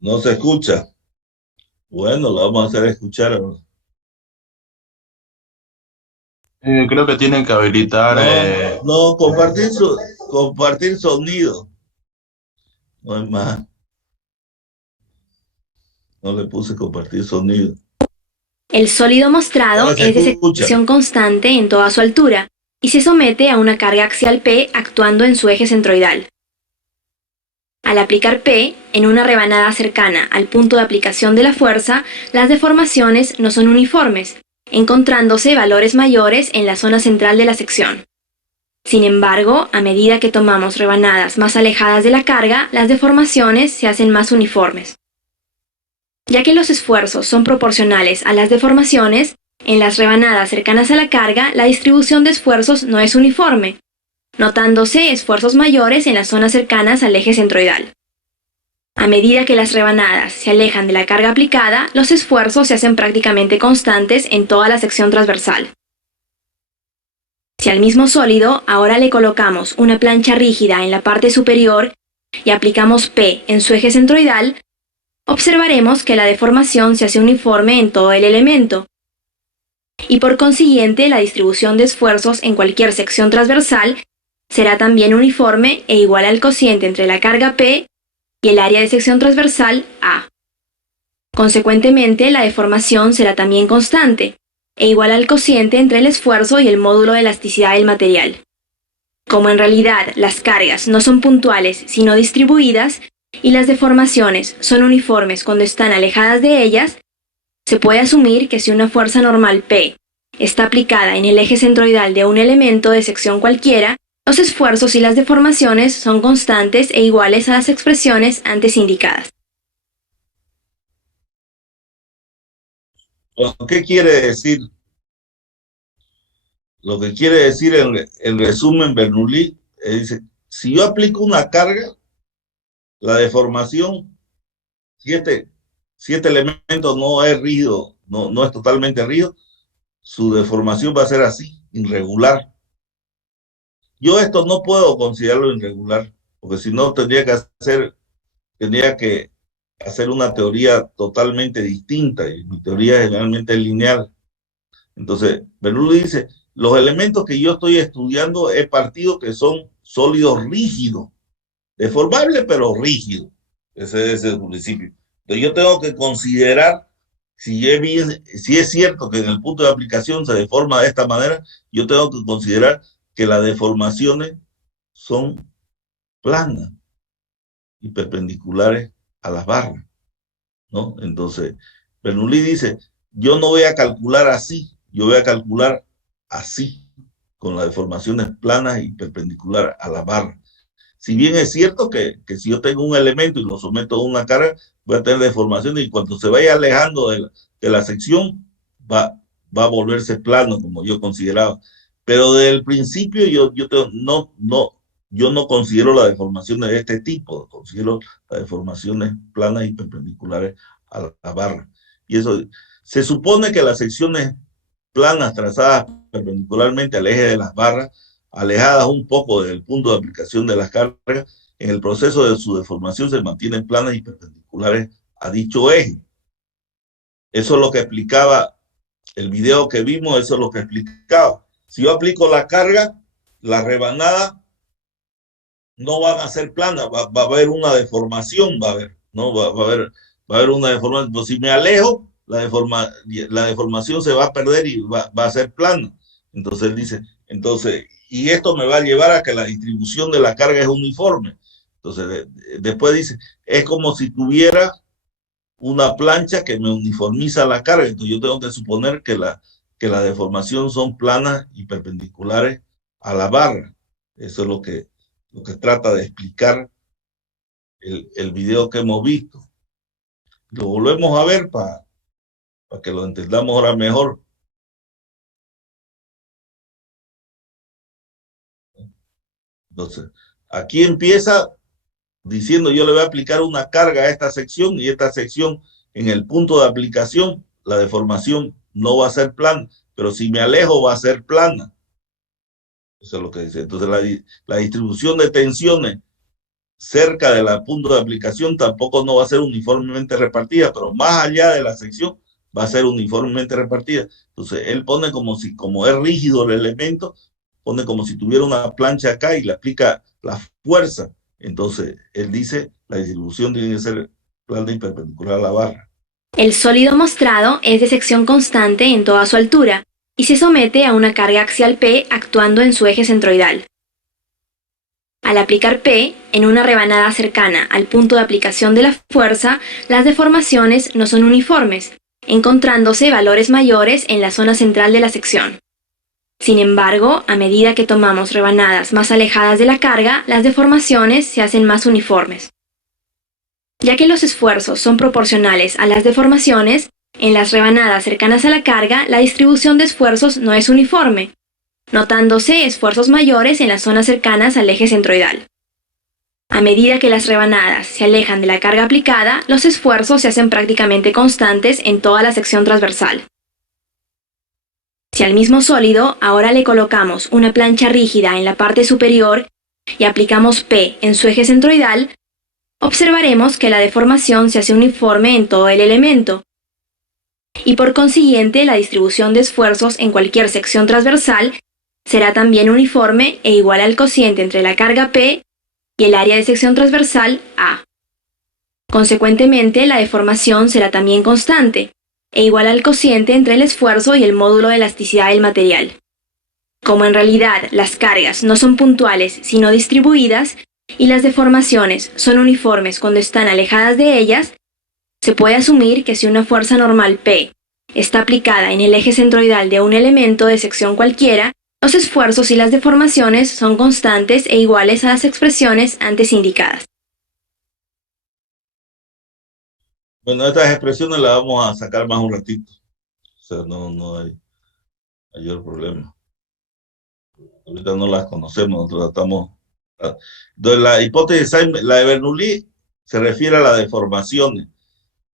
No se escucha. Bueno, lo vamos a hacer escuchar. Creo que tienen que habilitar. No, compartir sonido. No es más. No le puse compartir sonido. El sólido mostrado Ahora se es de escucha. sección constante en toda su altura y se somete a una carga axial P actuando en su eje centroidal. Al aplicar P en una rebanada cercana al punto de aplicación de la fuerza, las deformaciones no son uniformes, encontrándose valores mayores en la zona central de la sección. Sin embargo, a medida que tomamos rebanadas más alejadas de la carga, las deformaciones se hacen más uniformes. Ya que los esfuerzos son proporcionales a las deformaciones, en las rebanadas cercanas a la carga, la distribución de esfuerzos no es uniforme, notándose esfuerzos mayores en las zonas cercanas al eje centroidal. A medida que las rebanadas se alejan de la carga aplicada, los esfuerzos se hacen prácticamente constantes en toda la sección transversal. Si al mismo sólido ahora le colocamos una plancha rígida en la parte superior y aplicamos P en su eje centroidal, observaremos que la deformación se hace uniforme en todo el elemento, y por consiguiente la distribución de esfuerzos en cualquier sección transversal será también uniforme e igual al cociente entre la carga P y el área de sección transversal A. Consecuentemente, la deformación será también constante, e igual al cociente entre el esfuerzo y el módulo de elasticidad del material. Como en realidad las cargas no son puntuales sino distribuidas, y las deformaciones son uniformes cuando están alejadas de ellas, se puede asumir que si una fuerza normal P está aplicada en el eje centroidal de un elemento de sección cualquiera, los esfuerzos y las deformaciones son constantes e iguales a las expresiones antes indicadas. ¿Qué quiere decir? Lo que quiere decir en resumen Bernoulli, dice, si yo aplico una carga, la deformación, si este elemento no es rígido, no es totalmente rígido, su deformación va a ser así, irregular. Yo esto no puedo considerarlo irregular, porque si no tendría que hacer una teoría totalmente distinta, y mi teoría generalmente es lineal. Entonces, Bernoulli dice, los elementos que yo estoy estudiando he partido que son sólidos rígidos, deformables pero rígidos. Ese es el principio. Entonces yo tengo que considerar si es cierto que en el punto de aplicación se deforma de esta manera, yo tengo que considerar que las deformaciones son planas y perpendiculares a las barras, ¿no? Entonces, Bernoulli dice, yo no voy a calcular así, yo voy a calcular así, con las deformaciones planas y perpendiculares a las barras. Si bien es cierto que si yo tengo un elemento y lo someto a una carga, voy a tener deformaciones y cuando se vaya alejando de la sección, va a volverse plano, como yo consideraba. Pero desde el principio yo no considero las deformaciones de este tipo, considero las deformaciones planas y perpendiculares a la barra. Y eso, se supone que las secciones planas trazadas perpendicularmente al eje de las barras, alejadas un poco del punto de aplicación de las cargas, en el proceso de su deformación se mantienen planas y perpendiculares a dicho eje. Eso es lo que explicaba el video que vimos, eso es lo que explicaba. Si yo aplico la carga, la rebanada no van a ser planas, va a haber una deformación, ¿no? Va a haber una deformación. Pues si me alejo, la deformación se va a perder y va a ser plana. Entonces él dice, Entonces, y esto me va a llevar a que la distribución de la carga es uniforme. Entonces, después dice, es como si tuviera una plancha que me uniformiza la carga. Entonces, yo tengo que suponer que la deformación son planas y perpendiculares a la barra. Eso es lo que trata de explicar el video que hemos visto. Lo volvemos a ver para que lo entendamos ahora mejor. Entonces, aquí empieza diciendo yo le voy a aplicar una carga a esta sección y esta sección en el punto de aplicación, la deformación no va a ser plana, pero si me alejo va a ser plana. Eso es lo que dice. Entonces la distribución de tensiones cerca del punto de aplicación tampoco no va a ser uniformemente repartida, pero más allá de la sección va a ser uniformemente repartida. Entonces él pone como es rígido el elemento, pone como si tuviera una plancha acá y le aplica la fuerza. Entonces él dice la distribución tiene que ser plana y perpendicular a la barra. El sólido mostrado es de sección constante en toda su altura y se somete a una carga axial P actuando en su eje centroidal. Al aplicar P en una rebanada cercana al punto de aplicación de la fuerza, las deformaciones no son uniformes, encontrándose valores mayores en la zona central de la sección. Sin embargo, a medida que tomamos rebanadas más alejadas de la carga, las deformaciones se hacen más uniformes. Ya que los esfuerzos son proporcionales a las deformaciones, en las rebanadas cercanas a la carga, la distribución de esfuerzos no es uniforme, notándose esfuerzos mayores en las zonas cercanas al eje centroidal. A medida que las rebanadas se alejan de la carga aplicada, los esfuerzos se hacen prácticamente constantes en toda la sección transversal. Si al mismo sólido ahora le colocamos una plancha rígida en la parte superior y aplicamos P en su eje centroidal, observaremos que la deformación se hace uniforme en todo el elemento, y por consiguiente la distribución de esfuerzos en cualquier sección transversal será también uniforme e igual al cociente entre la carga P y el área de sección transversal A. Consecuentemente, la deformación será también constante, e igual al cociente entre el esfuerzo y el módulo de elasticidad del material. Como en realidad las cargas no son puntuales sino distribuidas, y las deformaciones son uniformes cuando están alejadas de ellas, se puede asumir que si una fuerza normal P está aplicada en el eje centroidal de un elemento de sección cualquiera, los esfuerzos y las deformaciones son constantes e iguales a las expresiones antes indicadas. Bueno, estas expresiones las vamos a sacar más un ratito. O sea, no hay mayor problema. Ahorita no las conocemos, nosotros estamos... Entonces, la hipótesis la de Bernoulli se refiere a las deformaciones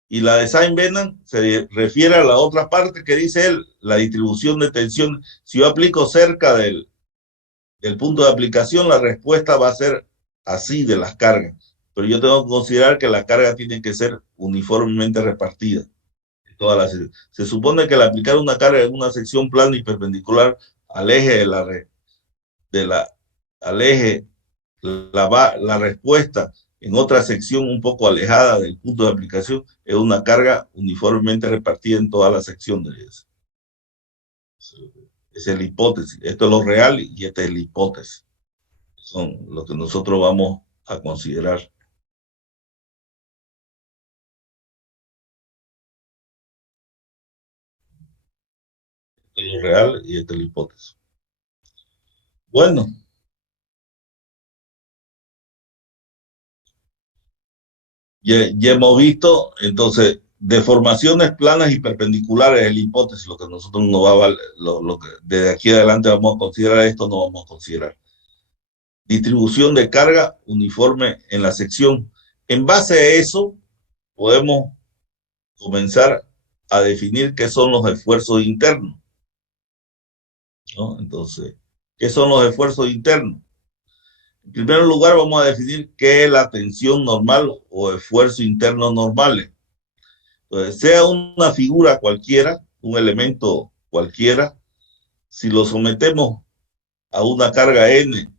y la de Saint-Venant se refiere a la otra parte que dice él, la distribución de tensión. Si yo aplico cerca del punto de aplicación, la respuesta va a ser así de las cargas. Pero yo tengo que considerar que la carga tiene que ser uniformemente repartida. Se supone que al aplicar una carga en una sección plana y perpendicular al eje la respuesta en otra sección un poco alejada del punto de aplicación es una carga uniformemente repartida en toda la sección de esa. Esa es la hipótesis. Esto es lo real y esta es la hipótesis. Son lo que nosotros vamos a considerar. Esto es lo real y esta es la hipótesis. Bueno. Ya hemos visto, entonces, deformaciones planas y perpendiculares es la hipótesis, lo que nosotros no va a valer, lo que desde aquí adelante vamos a considerar, esto no vamos a considerar. Distribución de carga uniforme en la sección. En base a eso, podemos comenzar a definir qué son los esfuerzos internos, ¿no? Entonces, ¿qué son los esfuerzos internos? En primer lugar, vamos a definir qué es la tensión normal o esfuerzo interno normales. Entonces, sea una figura cualquiera, un elemento cualquiera, si lo sometemos a una carga N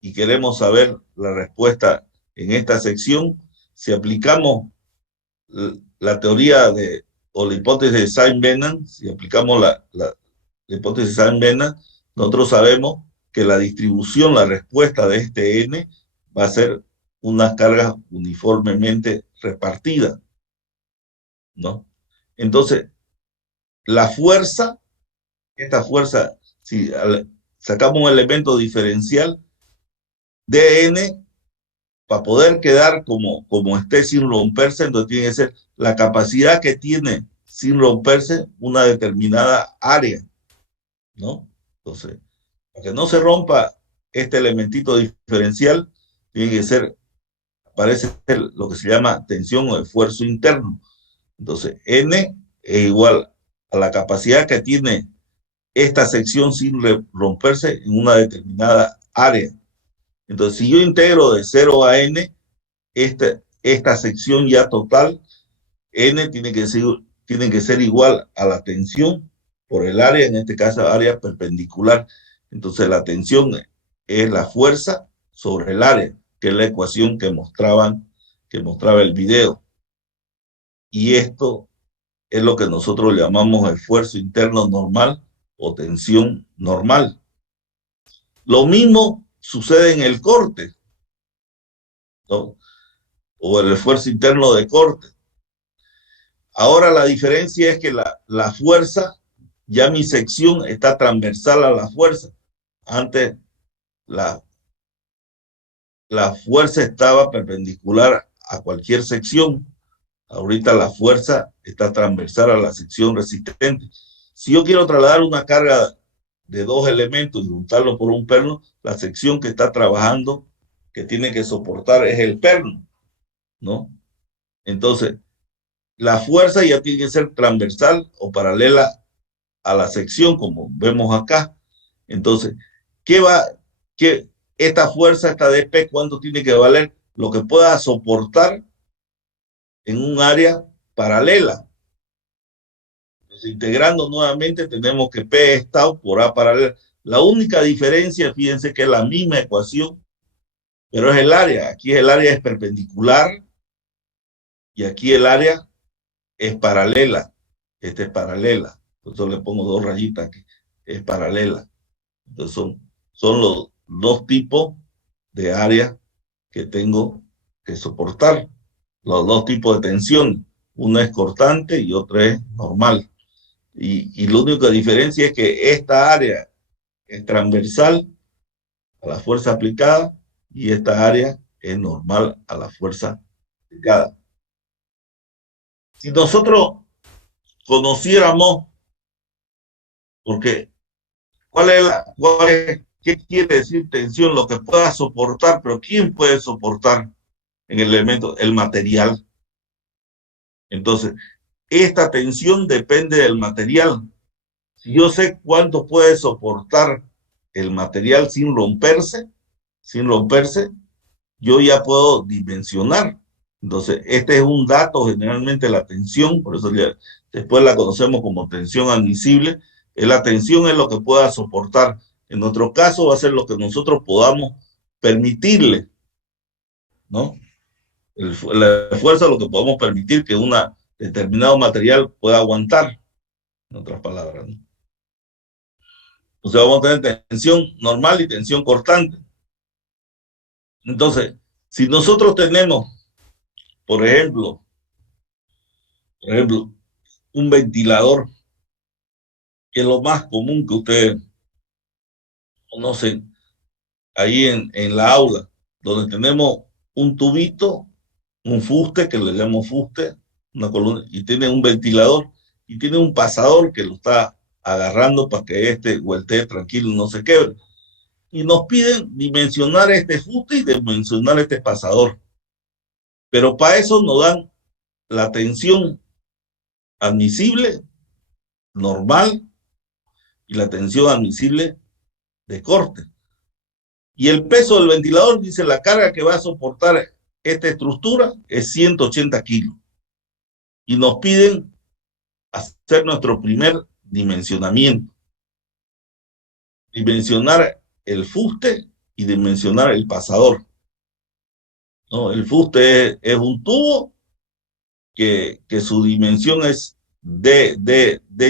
y queremos saber la respuesta en esta sección, si aplicamos la teoría o la hipótesis de Saint-Venant, si aplicamos la hipótesis de Saint-Venant, nosotros sabemos que la distribución, la respuesta de este N va a ser unas cargas uniformemente repartidas, ¿no? Entonces, la fuerza, esta fuerza, si sacamos un elemento diferencial, dN, para poder quedar como esté sin romperse, entonces tiene que ser la capacidad que tiene sin romperse una determinada área, ¿no? Entonces, para que no se rompa este elementito diferencial, tiene que ser, parece lo que se llama tensión o esfuerzo interno. Entonces, N es igual a la capacidad que tiene esta sección sin romperse en una determinada área. Entonces, si yo integro de 0 a N, esta sección ya total, N tiene que ser igual a la tensión por el área, en este caso área perpendicular. Entonces la tensión es la fuerza sobre el área, que es la ecuación que mostraba el video. Y esto es lo que nosotros llamamos esfuerzo interno normal o tensión normal. Lo mismo sucede en el corte, ¿no? O el esfuerzo interno de corte. Ahora la diferencia es que la fuerza, ya mi sección está transversal a la fuerza. Antes la fuerza estaba perpendicular a cualquier sección. Ahorita la fuerza está transversal a la sección resistente. Si yo quiero trasladar una carga de dos elementos y juntarlo por un perno, la sección que está trabajando, que tiene que soportar, es el perno, ¿no? Entonces, la fuerza ya tiene que ser transversal o paralela a la sección, como vemos acá. Entonces, esta fuerza, esta dP, ¿cuánto tiene que valer? Lo que pueda soportar en un área paralela. Entonces, integrando nuevamente, tenemos que P es tau por A paralela. La única diferencia, fíjense que es la misma ecuación, pero es el área. Aquí el área es perpendicular y aquí el área es paralela. Esta es paralela. Entonces le pongo dos rayitas aquí. Es paralela. Entonces son los dos tipos de área que tengo que soportar. Los dos tipos de tensión. Una es cortante y otra es normal. Y la única diferencia es que esta área es transversal a la fuerza aplicada y esta área es normal a la fuerza aplicada. Si nosotros conociéramos, porque ¿qué quiere decir tensión? Lo que pueda soportar, pero ¿quién puede soportar en el elemento? El material. Entonces, esta tensión depende del material. Si yo sé cuánto puede soportar el material sin romperse, yo ya puedo dimensionar. Entonces, este es un dato, generalmente la tensión, por eso después la conocemos como tensión admisible. La tensión es lo que pueda soportar. En nuestro caso va a ser lo que nosotros podamos permitirle, ¿no? La fuerza es lo que podemos permitir que un determinado material pueda aguantar, en otras palabras, ¿no? O sea, vamos a tener tensión normal y tensión cortante. Entonces, si nosotros tenemos, por ejemplo, un ventilador, que es lo más común que ustedes conocen ahí en la aula, donde tenemos un tubito, un fuste, que le llamamos fuste, una columna, y tiene un ventilador, y tiene un pasador que lo está agarrando para que este vueltee tranquilo, no se quebre. Y nos piden dimensionar este fuste y dimensionar este pasador. Pero para eso nos dan la tensión admisible, normal, y la tensión admisible de corte. Y el peso del ventilador, dice, la carga que va a soportar esta estructura es 180 kilos. Y nos piden hacer nuestro primer dimensionamiento. Dimensionar el fuste y dimensionar el pasador, ¿no? El fuste es un tubo que su dimensión es D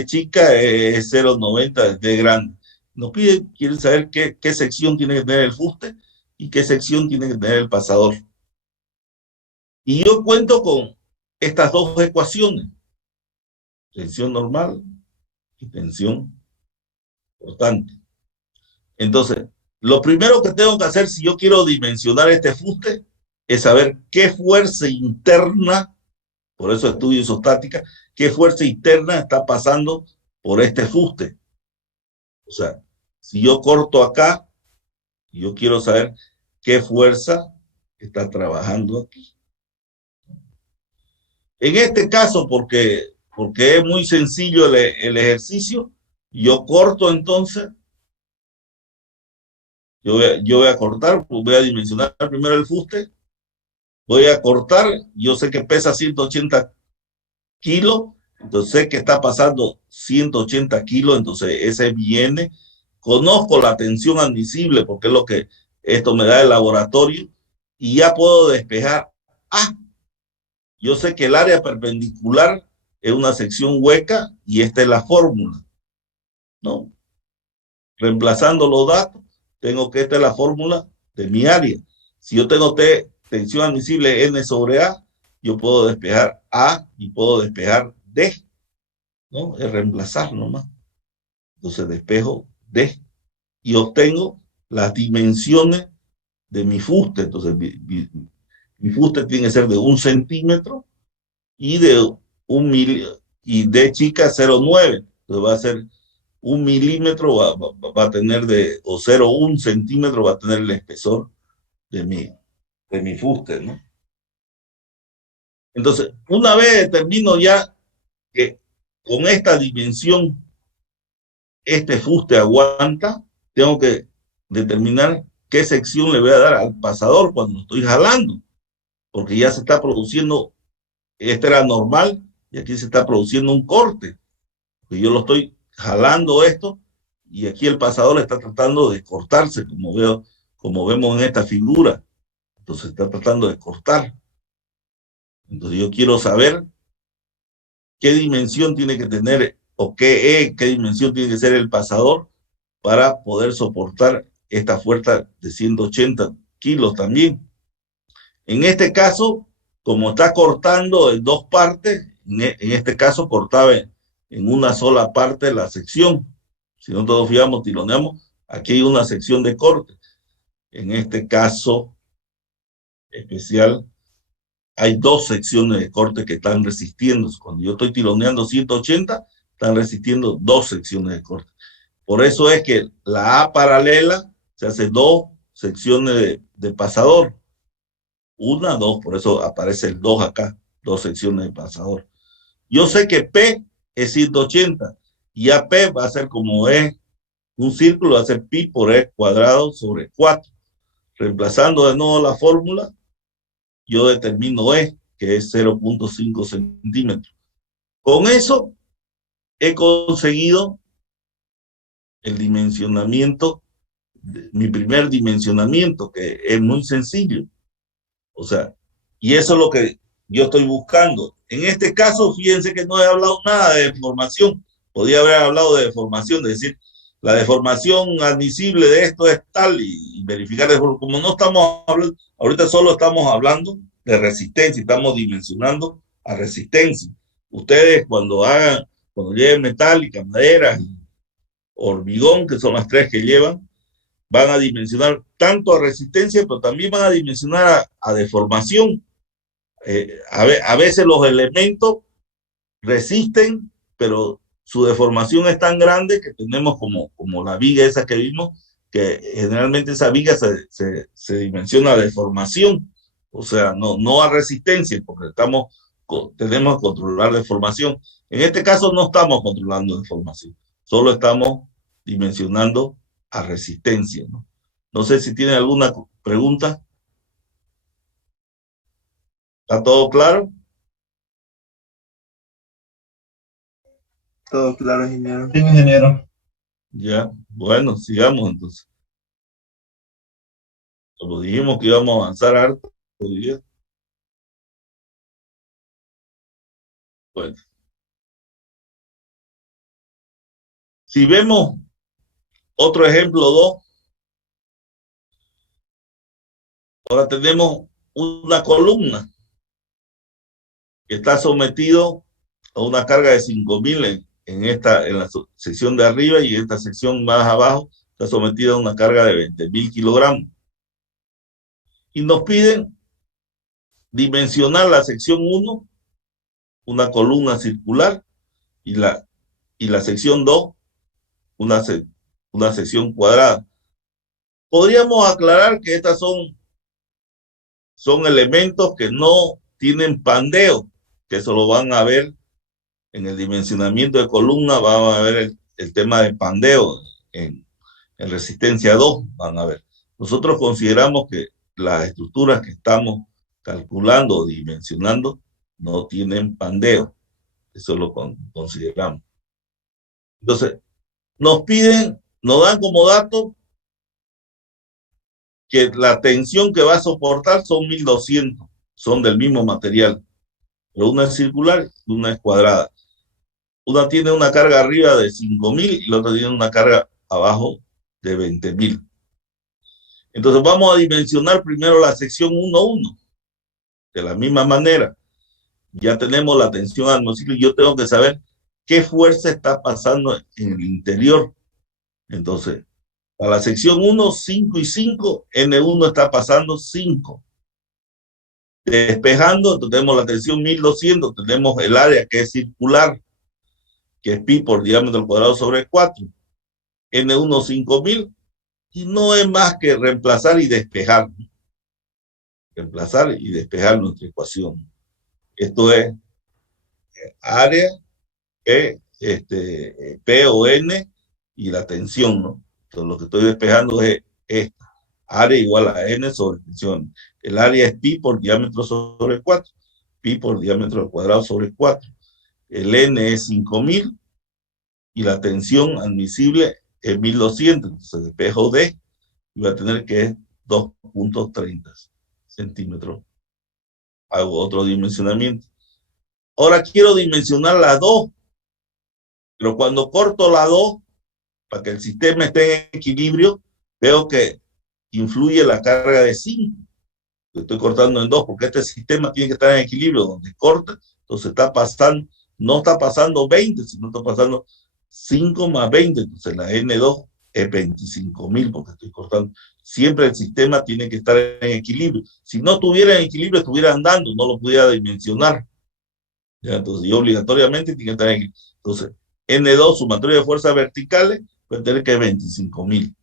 chica, es 0,90 de D grande. Nos piden, quieren saber qué sección tiene que tener el fuste y qué sección tiene que tener el pasador. Y yo cuento con estas dos ecuaciones, tensión normal y tensión cortante. Entonces, lo primero que tengo que hacer si yo quiero dimensionar este fuste es saber qué fuerza interna, por eso estudio isostática, qué fuerza interna está pasando por este fuste. O sea, si yo corto acá, yo quiero saber qué fuerza está trabajando aquí. En este caso, porque es muy sencillo el ejercicio, yo corto entonces, yo voy a cortar, voy a dimensionar primero el fuste, voy a cortar, yo sé que pesa 180 kilos, entonces sé que está pasando 180 kilos, entonces ese viene, conozco la tensión admisible porque es lo que esto me da el laboratorio y ya puedo despejar. Ah, yo sé que el área perpendicular es una sección hueca y esta es la fórmula, ¿no? Reemplazando los datos, tengo que esta es la fórmula de mi área. Si yo tengo tensión admisible N sobre A, yo puedo despejar A y puedo despejar D, ¿no? Es reemplazar nomás. Entonces despejo D y obtengo las dimensiones de mi fuste. Entonces mi fuste tiene que ser de 1 centímetro y de y D chica 0,9. Entonces va a ser 1 milímetro, va a tener o 0,1 centímetro va a tener el espesor de mi fuste, ¿no? Entonces, una vez determino ya que con esta dimensión este fuste aguanta, tengo que determinar qué sección le voy a dar al pasador cuando estoy jalando, porque ya se está produciendo, este era normal, y aquí se está produciendo un corte, porque yo lo estoy jalando esto, y aquí el pasador está tratando de cortarse, como vemos en esta figura, entonces está tratando de cortar. Entonces yo quiero saber qué dimensión tiene que tener, o qué dimensión tiene que ser el pasador para poder soportar esta fuerza de 180 kilos también. En este caso, como está cortando en dos partes, en este caso cortaba en una sola parte la sección. Si no todos fijamos, tironeamos, aquí hay una sección de corte. En este caso especial, hay dos secciones de corte que están resistiendo. Cuando yo estoy tironeando 180, están resistiendo dos secciones de corte. Por eso es que la A paralela se hace dos secciones de pasador. Una, dos, por eso aparece el 2 acá, dos secciones de pasador. Yo sé que P es 180 y AP va a ser como es un círculo, va a ser pi por E cuadrado sobre 4. Reemplazando de nuevo la fórmula, yo determino E, que es 0,5 centímetros. Con eso he conseguido el dimensionamiento, mi primer dimensionamiento, que es muy sencillo. O sea, y eso es lo que yo estoy buscando. En este caso, fíjense que no he hablado nada de deformación. Podría haber hablado de deformación, de decir, la deformación admisible de esto es tal y verificar, como no estamos hablando, ahorita solo estamos hablando de resistencia, estamos dimensionando a resistencia. Ustedes cuando lleven metálica, madera, hormigón, que son las tres que llevan, van a dimensionar tanto a resistencia, pero también van a dimensionar a deformación. A veces los elementos resisten, pero su deformación es tan grande que tenemos como la viga esa que vimos, que generalmente esa viga se dimensiona a deformación, o sea, no a resistencia, porque tenemos que controlar deformación. En este caso no estamos controlando deformación, solo estamos dimensionando a resistencia, ¿no? No sé si tienen alguna pregunta. ¿Está todo claro? Todo claro, ingeniero. Sí, ingeniero. Ya, bueno, sigamos entonces. Como dijimos que íbamos a avanzar harto hoy día. Bueno, si vemos Otro ejemplo 2. Ahora tenemos una columna que está sometido a una carga de 5.000 en la sección de arriba, y esta sección más abajo está sometida a una carga de 20.000 kilogramos. Y nos piden dimensionar la sección 1, una columna circular, y la sección 2, una sección cuadrada. Podríamos aclarar que estas son elementos que no tienen pandeo, que eso lo van a ver en el dimensionamiento de columna. Van a ver el tema de pandeo en resistencia 2, van a ver. Nosotros consideramos que las estructuras que estamos calculando o dimensionando no tienen pandeo. Eso lo consideramos. Entonces, nos dan como dato que la tensión que va a soportar son 1.200, son del mismo material, pero una es circular y una es cuadrada. Una tiene una carga arriba de 5.000 y la otra tiene una carga abajo de 20.000. Entonces vamos a dimensionar primero la sección 1.1. De la misma manera, ya tenemos la tensión atmosférica y yo tengo que saber qué fuerza está pasando en el interior. Entonces, para la sección 1, 5 y 5, N1 está pasando 5. Despejando, tenemos la tensión 1.200, tenemos el área que es circular, que es pi por diámetro al cuadrado sobre 4. N1, 5.000, y no es más que reemplazar y despejar. Reemplazar y despejar nuestra ecuación. Esto es área, P o N, y la tensión, ¿no? Entonces lo que estoy despejando es esta. Área igual a N sobre tensión. El área es pi por diámetro sobre 4. Pi por diámetro al cuadrado sobre 4. El N es 5.000 y la tensión admisible es 1.200. Entonces despejo D y va a tener que es 2.30 centímetros. Hago otro dimensionamiento. Ahora quiero dimensionar la 2, pero cuando corto la 2, para que el sistema esté en equilibrio, veo que influye la carga de 5. Estoy cortando en 2 porque este sistema tiene que estar en equilibrio. Donde corta, entonces no está pasando 20, sino está pasando 5 más 20. Entonces la N2 es 25.000 porque estoy cortando. Siempre el sistema tiene que estar en equilibrio. Si no estuviera en equilibrio, estuviera andando, no lo pudiera dimensionar. ¿Ya? Entonces yo obligatoriamente tiene que estar en equilibrio. Entonces N2, sumatorio de fuerzas verticales, puede tener que 25.000.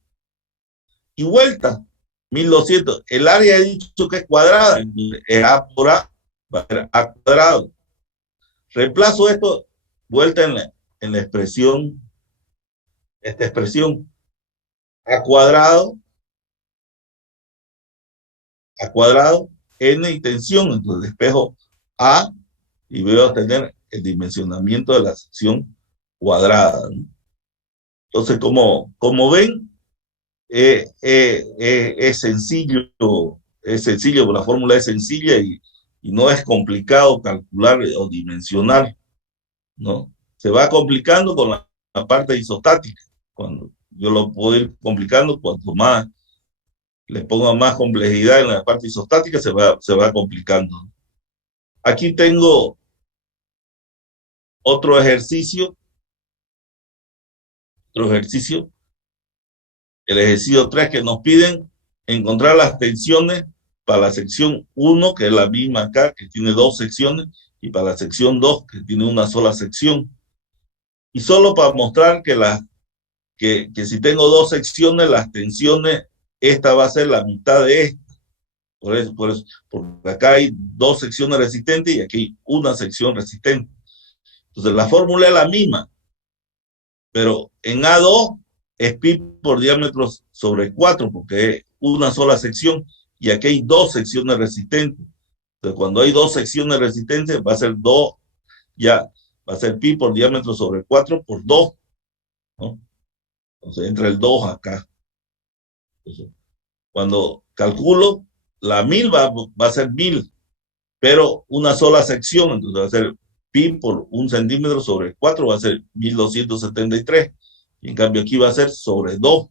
Y vuelta, 1.200. El área he dicho que es cuadrada, es A por A, va a ser A cuadrado. Reemplazo esto, vuelta en la expresión, esta expresión, A cuadrado, N y tensión. Entonces despejo A y voy a obtener el dimensionamiento de la sección cuadrada, ¿no? Entonces, como ven, es sencillo, la fórmula es sencilla y no es complicado calcular o dimensionar, ¿no? Se va complicando con la parte isostática. Cuando yo lo puedo ir complicando, cuanto más le pongo más complejidad en la parte isostática, se va complicando. Aquí tengo otro ejercicio. El ejercicio 3, que nos piden encontrar las tensiones para la sección 1, que es la misma acá, que tiene 2 secciones, y para la sección 2, que tiene una sola sección. Y solo para mostrar que si tengo 2 secciones, las tensiones, esta va a ser la mitad de esta. Por eso, porque acá hay 2 secciones resistentes y aquí hay una sección resistente. Entonces la fórmula es la misma, pero en A2 es pi por diámetro sobre 4, porque es una sola sección, y aquí hay 2 secciones resistentes. Entonces, cuando hay 2 secciones resistentes, va a ser 2, ya, va a ser pi por diámetro sobre 4 por 2, ¿no? Entonces entra el 2 acá. Entonces, cuando calculo, la 1.000 va a ser 1.000, pero una sola sección, entonces va a ser pi por 1 centímetro sobre 4, va a ser 1.273. Y en cambio aquí va a ser sobre 2,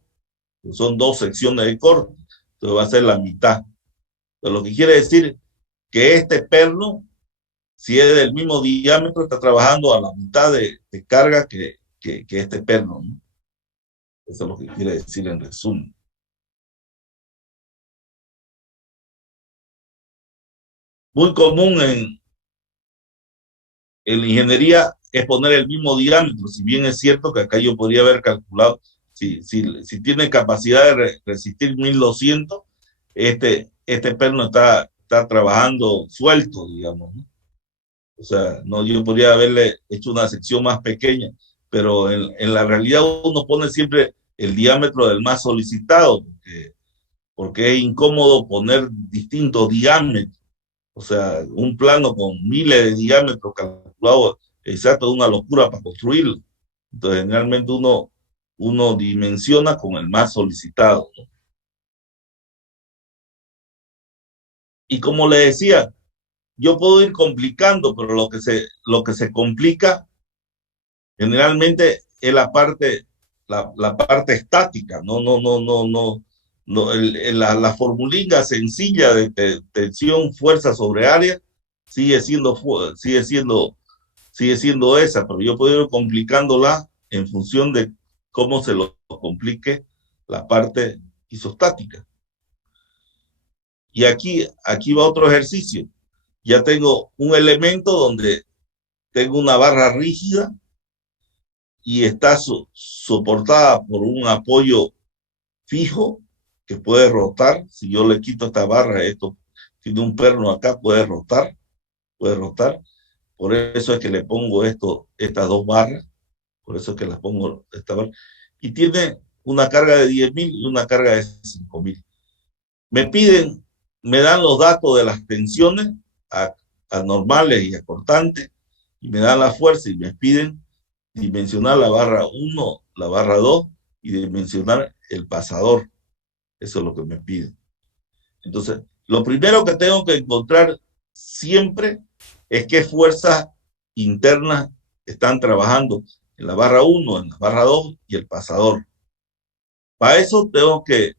son 2 secciones de corte, entonces va a ser la mitad. Entonces, lo que quiere decir que este perno, si es del mismo diámetro, está trabajando a la mitad de carga que este perno, ¿no? Eso es lo que quiere decir en resumen. Muy común en la ingeniería es poner el mismo diámetro, si bien es cierto que acá yo podría haber calculado, si tiene capacidad de resistir 1200, este perno está trabajando suelto, digamos, ¿no? O sea, no, yo podría haberle hecho una sección más pequeña, pero en la realidad uno pone siempre el diámetro del más solicitado, porque es incómodo poner distintos diámetros. O sea, un plano con miles de diámetros calculados exacto, es una locura para construirlo. Entonces, generalmente uno dimensiona con el más solicitado, ¿no? Y como le decía, yo puedo ir complicando, pero lo que se complica generalmente es la parte estática, la formulita sencilla de tensión, fuerza sobre área sigue siendo esa, pero yo puedo ir complicándola en función de cómo se lo complique la parte isostática. Y aquí va otro ejercicio. Ya tengo un elemento donde tengo una barra rígida y está soportada por un apoyo fijo que puede rotar. Si yo le quito esta barra, esto tiene un perno acá, puede rotar. Por eso es que le pongo estas 2 barras, por eso es que las pongo esta barra. Y tiene una carga de 10.000 y una carga de 5.000. Me dan los datos de las tensiones anormales y acortantes, y me dan la fuerza y me piden dimensionar la barra 1, la barra 2 y dimensionar el pasador. Eso es lo que me piden. Entonces, lo primero que tengo que encontrar siempre es qué fuerzas internas están trabajando en la barra 1, en la barra 2 y el pasador. Para eso tengo que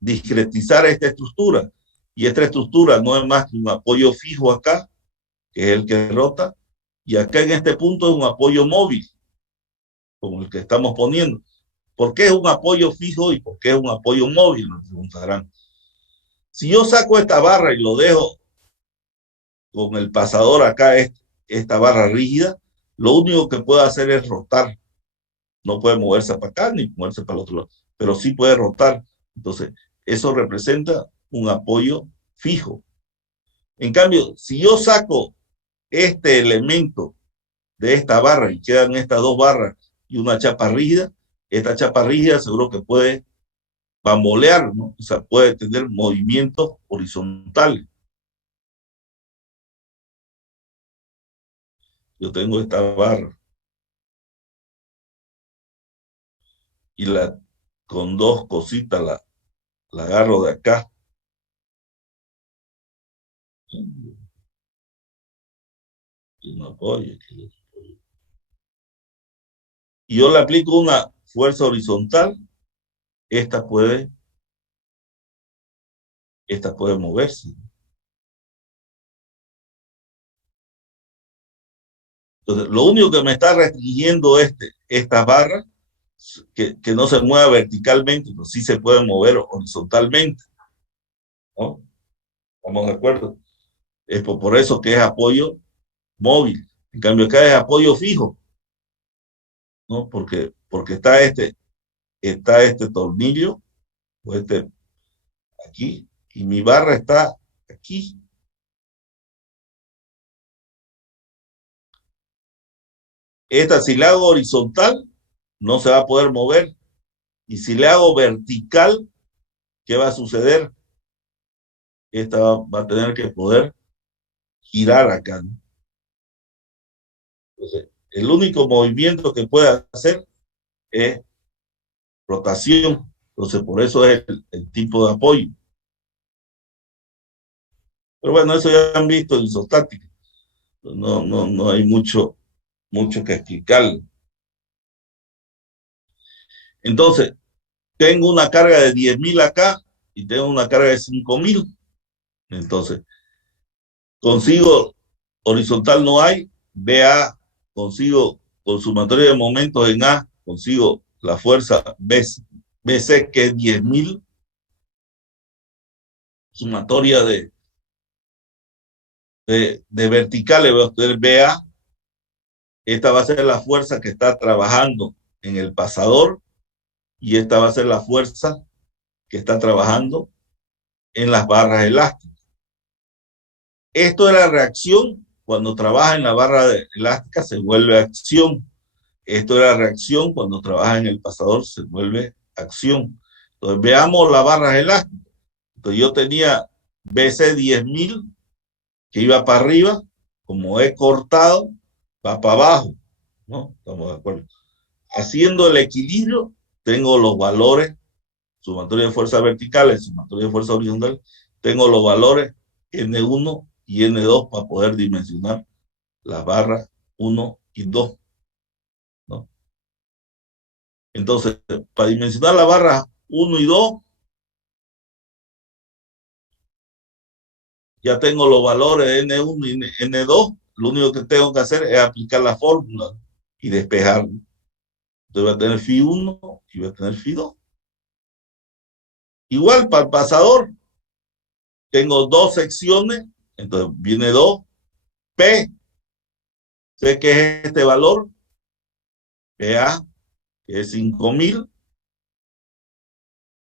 discretizar esta estructura. Y esta estructura no es más que un apoyo fijo acá, que es el que rota, y acá en este punto es un apoyo móvil, como el que estamos poniendo. ¿Por qué es un apoyo fijo y por qué es un apoyo móvil? Me preguntarán. Si yo saco esta barra y lo dejo con el pasador acá, esta barra rígida, lo único que puede hacer es rotar. No puede moverse para acá ni moverse para el otro lado, pero sí puede rotar. Entonces, eso representa un apoyo fijo. En cambio, si yo saco este elemento de esta barra y quedan estas 2 barras y una chapa rígida, esta chapa rígida seguro que puede bambolear, ¿no? O sea, puede tener movimientos horizontales. Yo tengo esta barra y con 2 cositas la agarro de acá. Y no apoyo. Y yo le aplico una fuerza horizontal, esta puede moverse. Entonces, lo único que me está restringiendo esta barra, que no se mueva verticalmente, pero sí se puede mover horizontalmente, ¿no? ¿Estamos de acuerdo? Es por eso que es apoyo móvil. En cambio, acá es apoyo fijo, ¿no? Porque está este tornillo, o aquí, y mi barra está aquí. Esta, si la hago horizontal, no se va a poder mover. Y si le hago vertical, ¿qué va a suceder? Esta va a tener que poder girar acá, ¿no? Entonces, el único movimiento que puede hacer es rotación. Entonces, por eso es el tipo de apoyo. Pero bueno, eso ya han visto en isostática. No hay mucho que explicar. Entonces, tengo una carga de 10.000 acá y tengo una carga de 5.000. Entonces, consigo horizontal no hay, BA, consigo consumatorio de momentos en A, consigo la fuerza BC que es 10.000, sumatoria de verticales, voy a obtener BA. Esta va a ser la fuerza que está trabajando en el pasador y esta va a ser la fuerza que está trabajando en las barras elásticas. Esto es la reacción. Cuando trabaja en la barra elástica se vuelve acción. Esto es la reacción. Cuando trabaja en el pasador se vuelve acción. Entonces veamos las barras elásticas. Entonces yo tenía BC 10.000 que iba para arriba. Como he cortado, va para abajo, ¿no? Estamos de acuerdo. Haciendo el equilibrio, tengo los valores, sumatoria de fuerzas verticales, sumatoria de fuerza horizontal, tengo los valores N1 y N2 para poder dimensionar las barras 1 y 2, ¿no? Entonces, para dimensionar las barras 1 y 2, ya tengo los valores de N1 y N2, lo único que tengo que hacer es aplicar la fórmula y despejarlo. Entonces voy a tener Φ1 y voy a tener Φ2. Igual para el pasador, tengo dos secciones, entonces viene 2, P, sé que es este valor, PA, que es 5.000,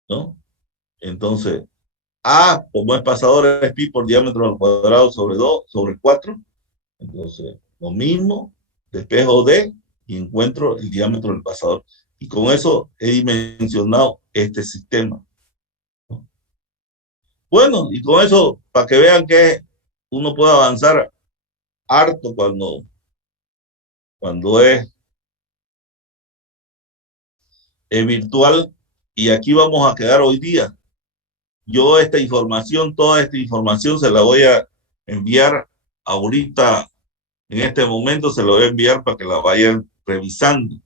¿no? Entonces, A, como es pasador, es pi por diámetro al cuadrado sobre 2, sobre 4. Entonces, lo mismo, despejo D y encuentro el diámetro del pasador. Y con eso he dimensionado este sistema. Bueno, y con eso, para que vean que uno puede avanzar harto cuando es virtual. Y aquí vamos a quedar hoy día. Yo esta información, toda esta información se la voy a enviar ahorita, en este momento se la voy a enviar para que la vayan revisando.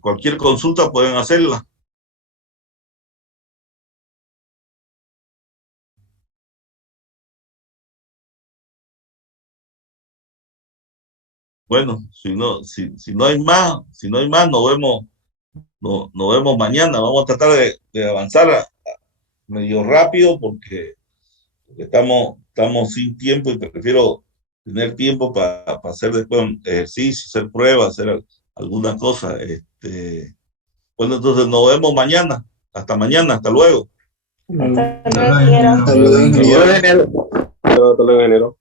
Cualquier consulta pueden hacerla. Bueno, si no hay más, nos vemos mañana. Vamos a tratar de avanzar medio rápido porque estamos sin tiempo y prefiero tener tiempo para hacer después ejercicio, hacer pruebas, hacer algunas cosas. Bueno, entonces nos vemos mañana. Hasta mañana, hasta luego. Hasta luego, ingeniero. Hasta luego, ingeniero. Hasta luego, ingeniero.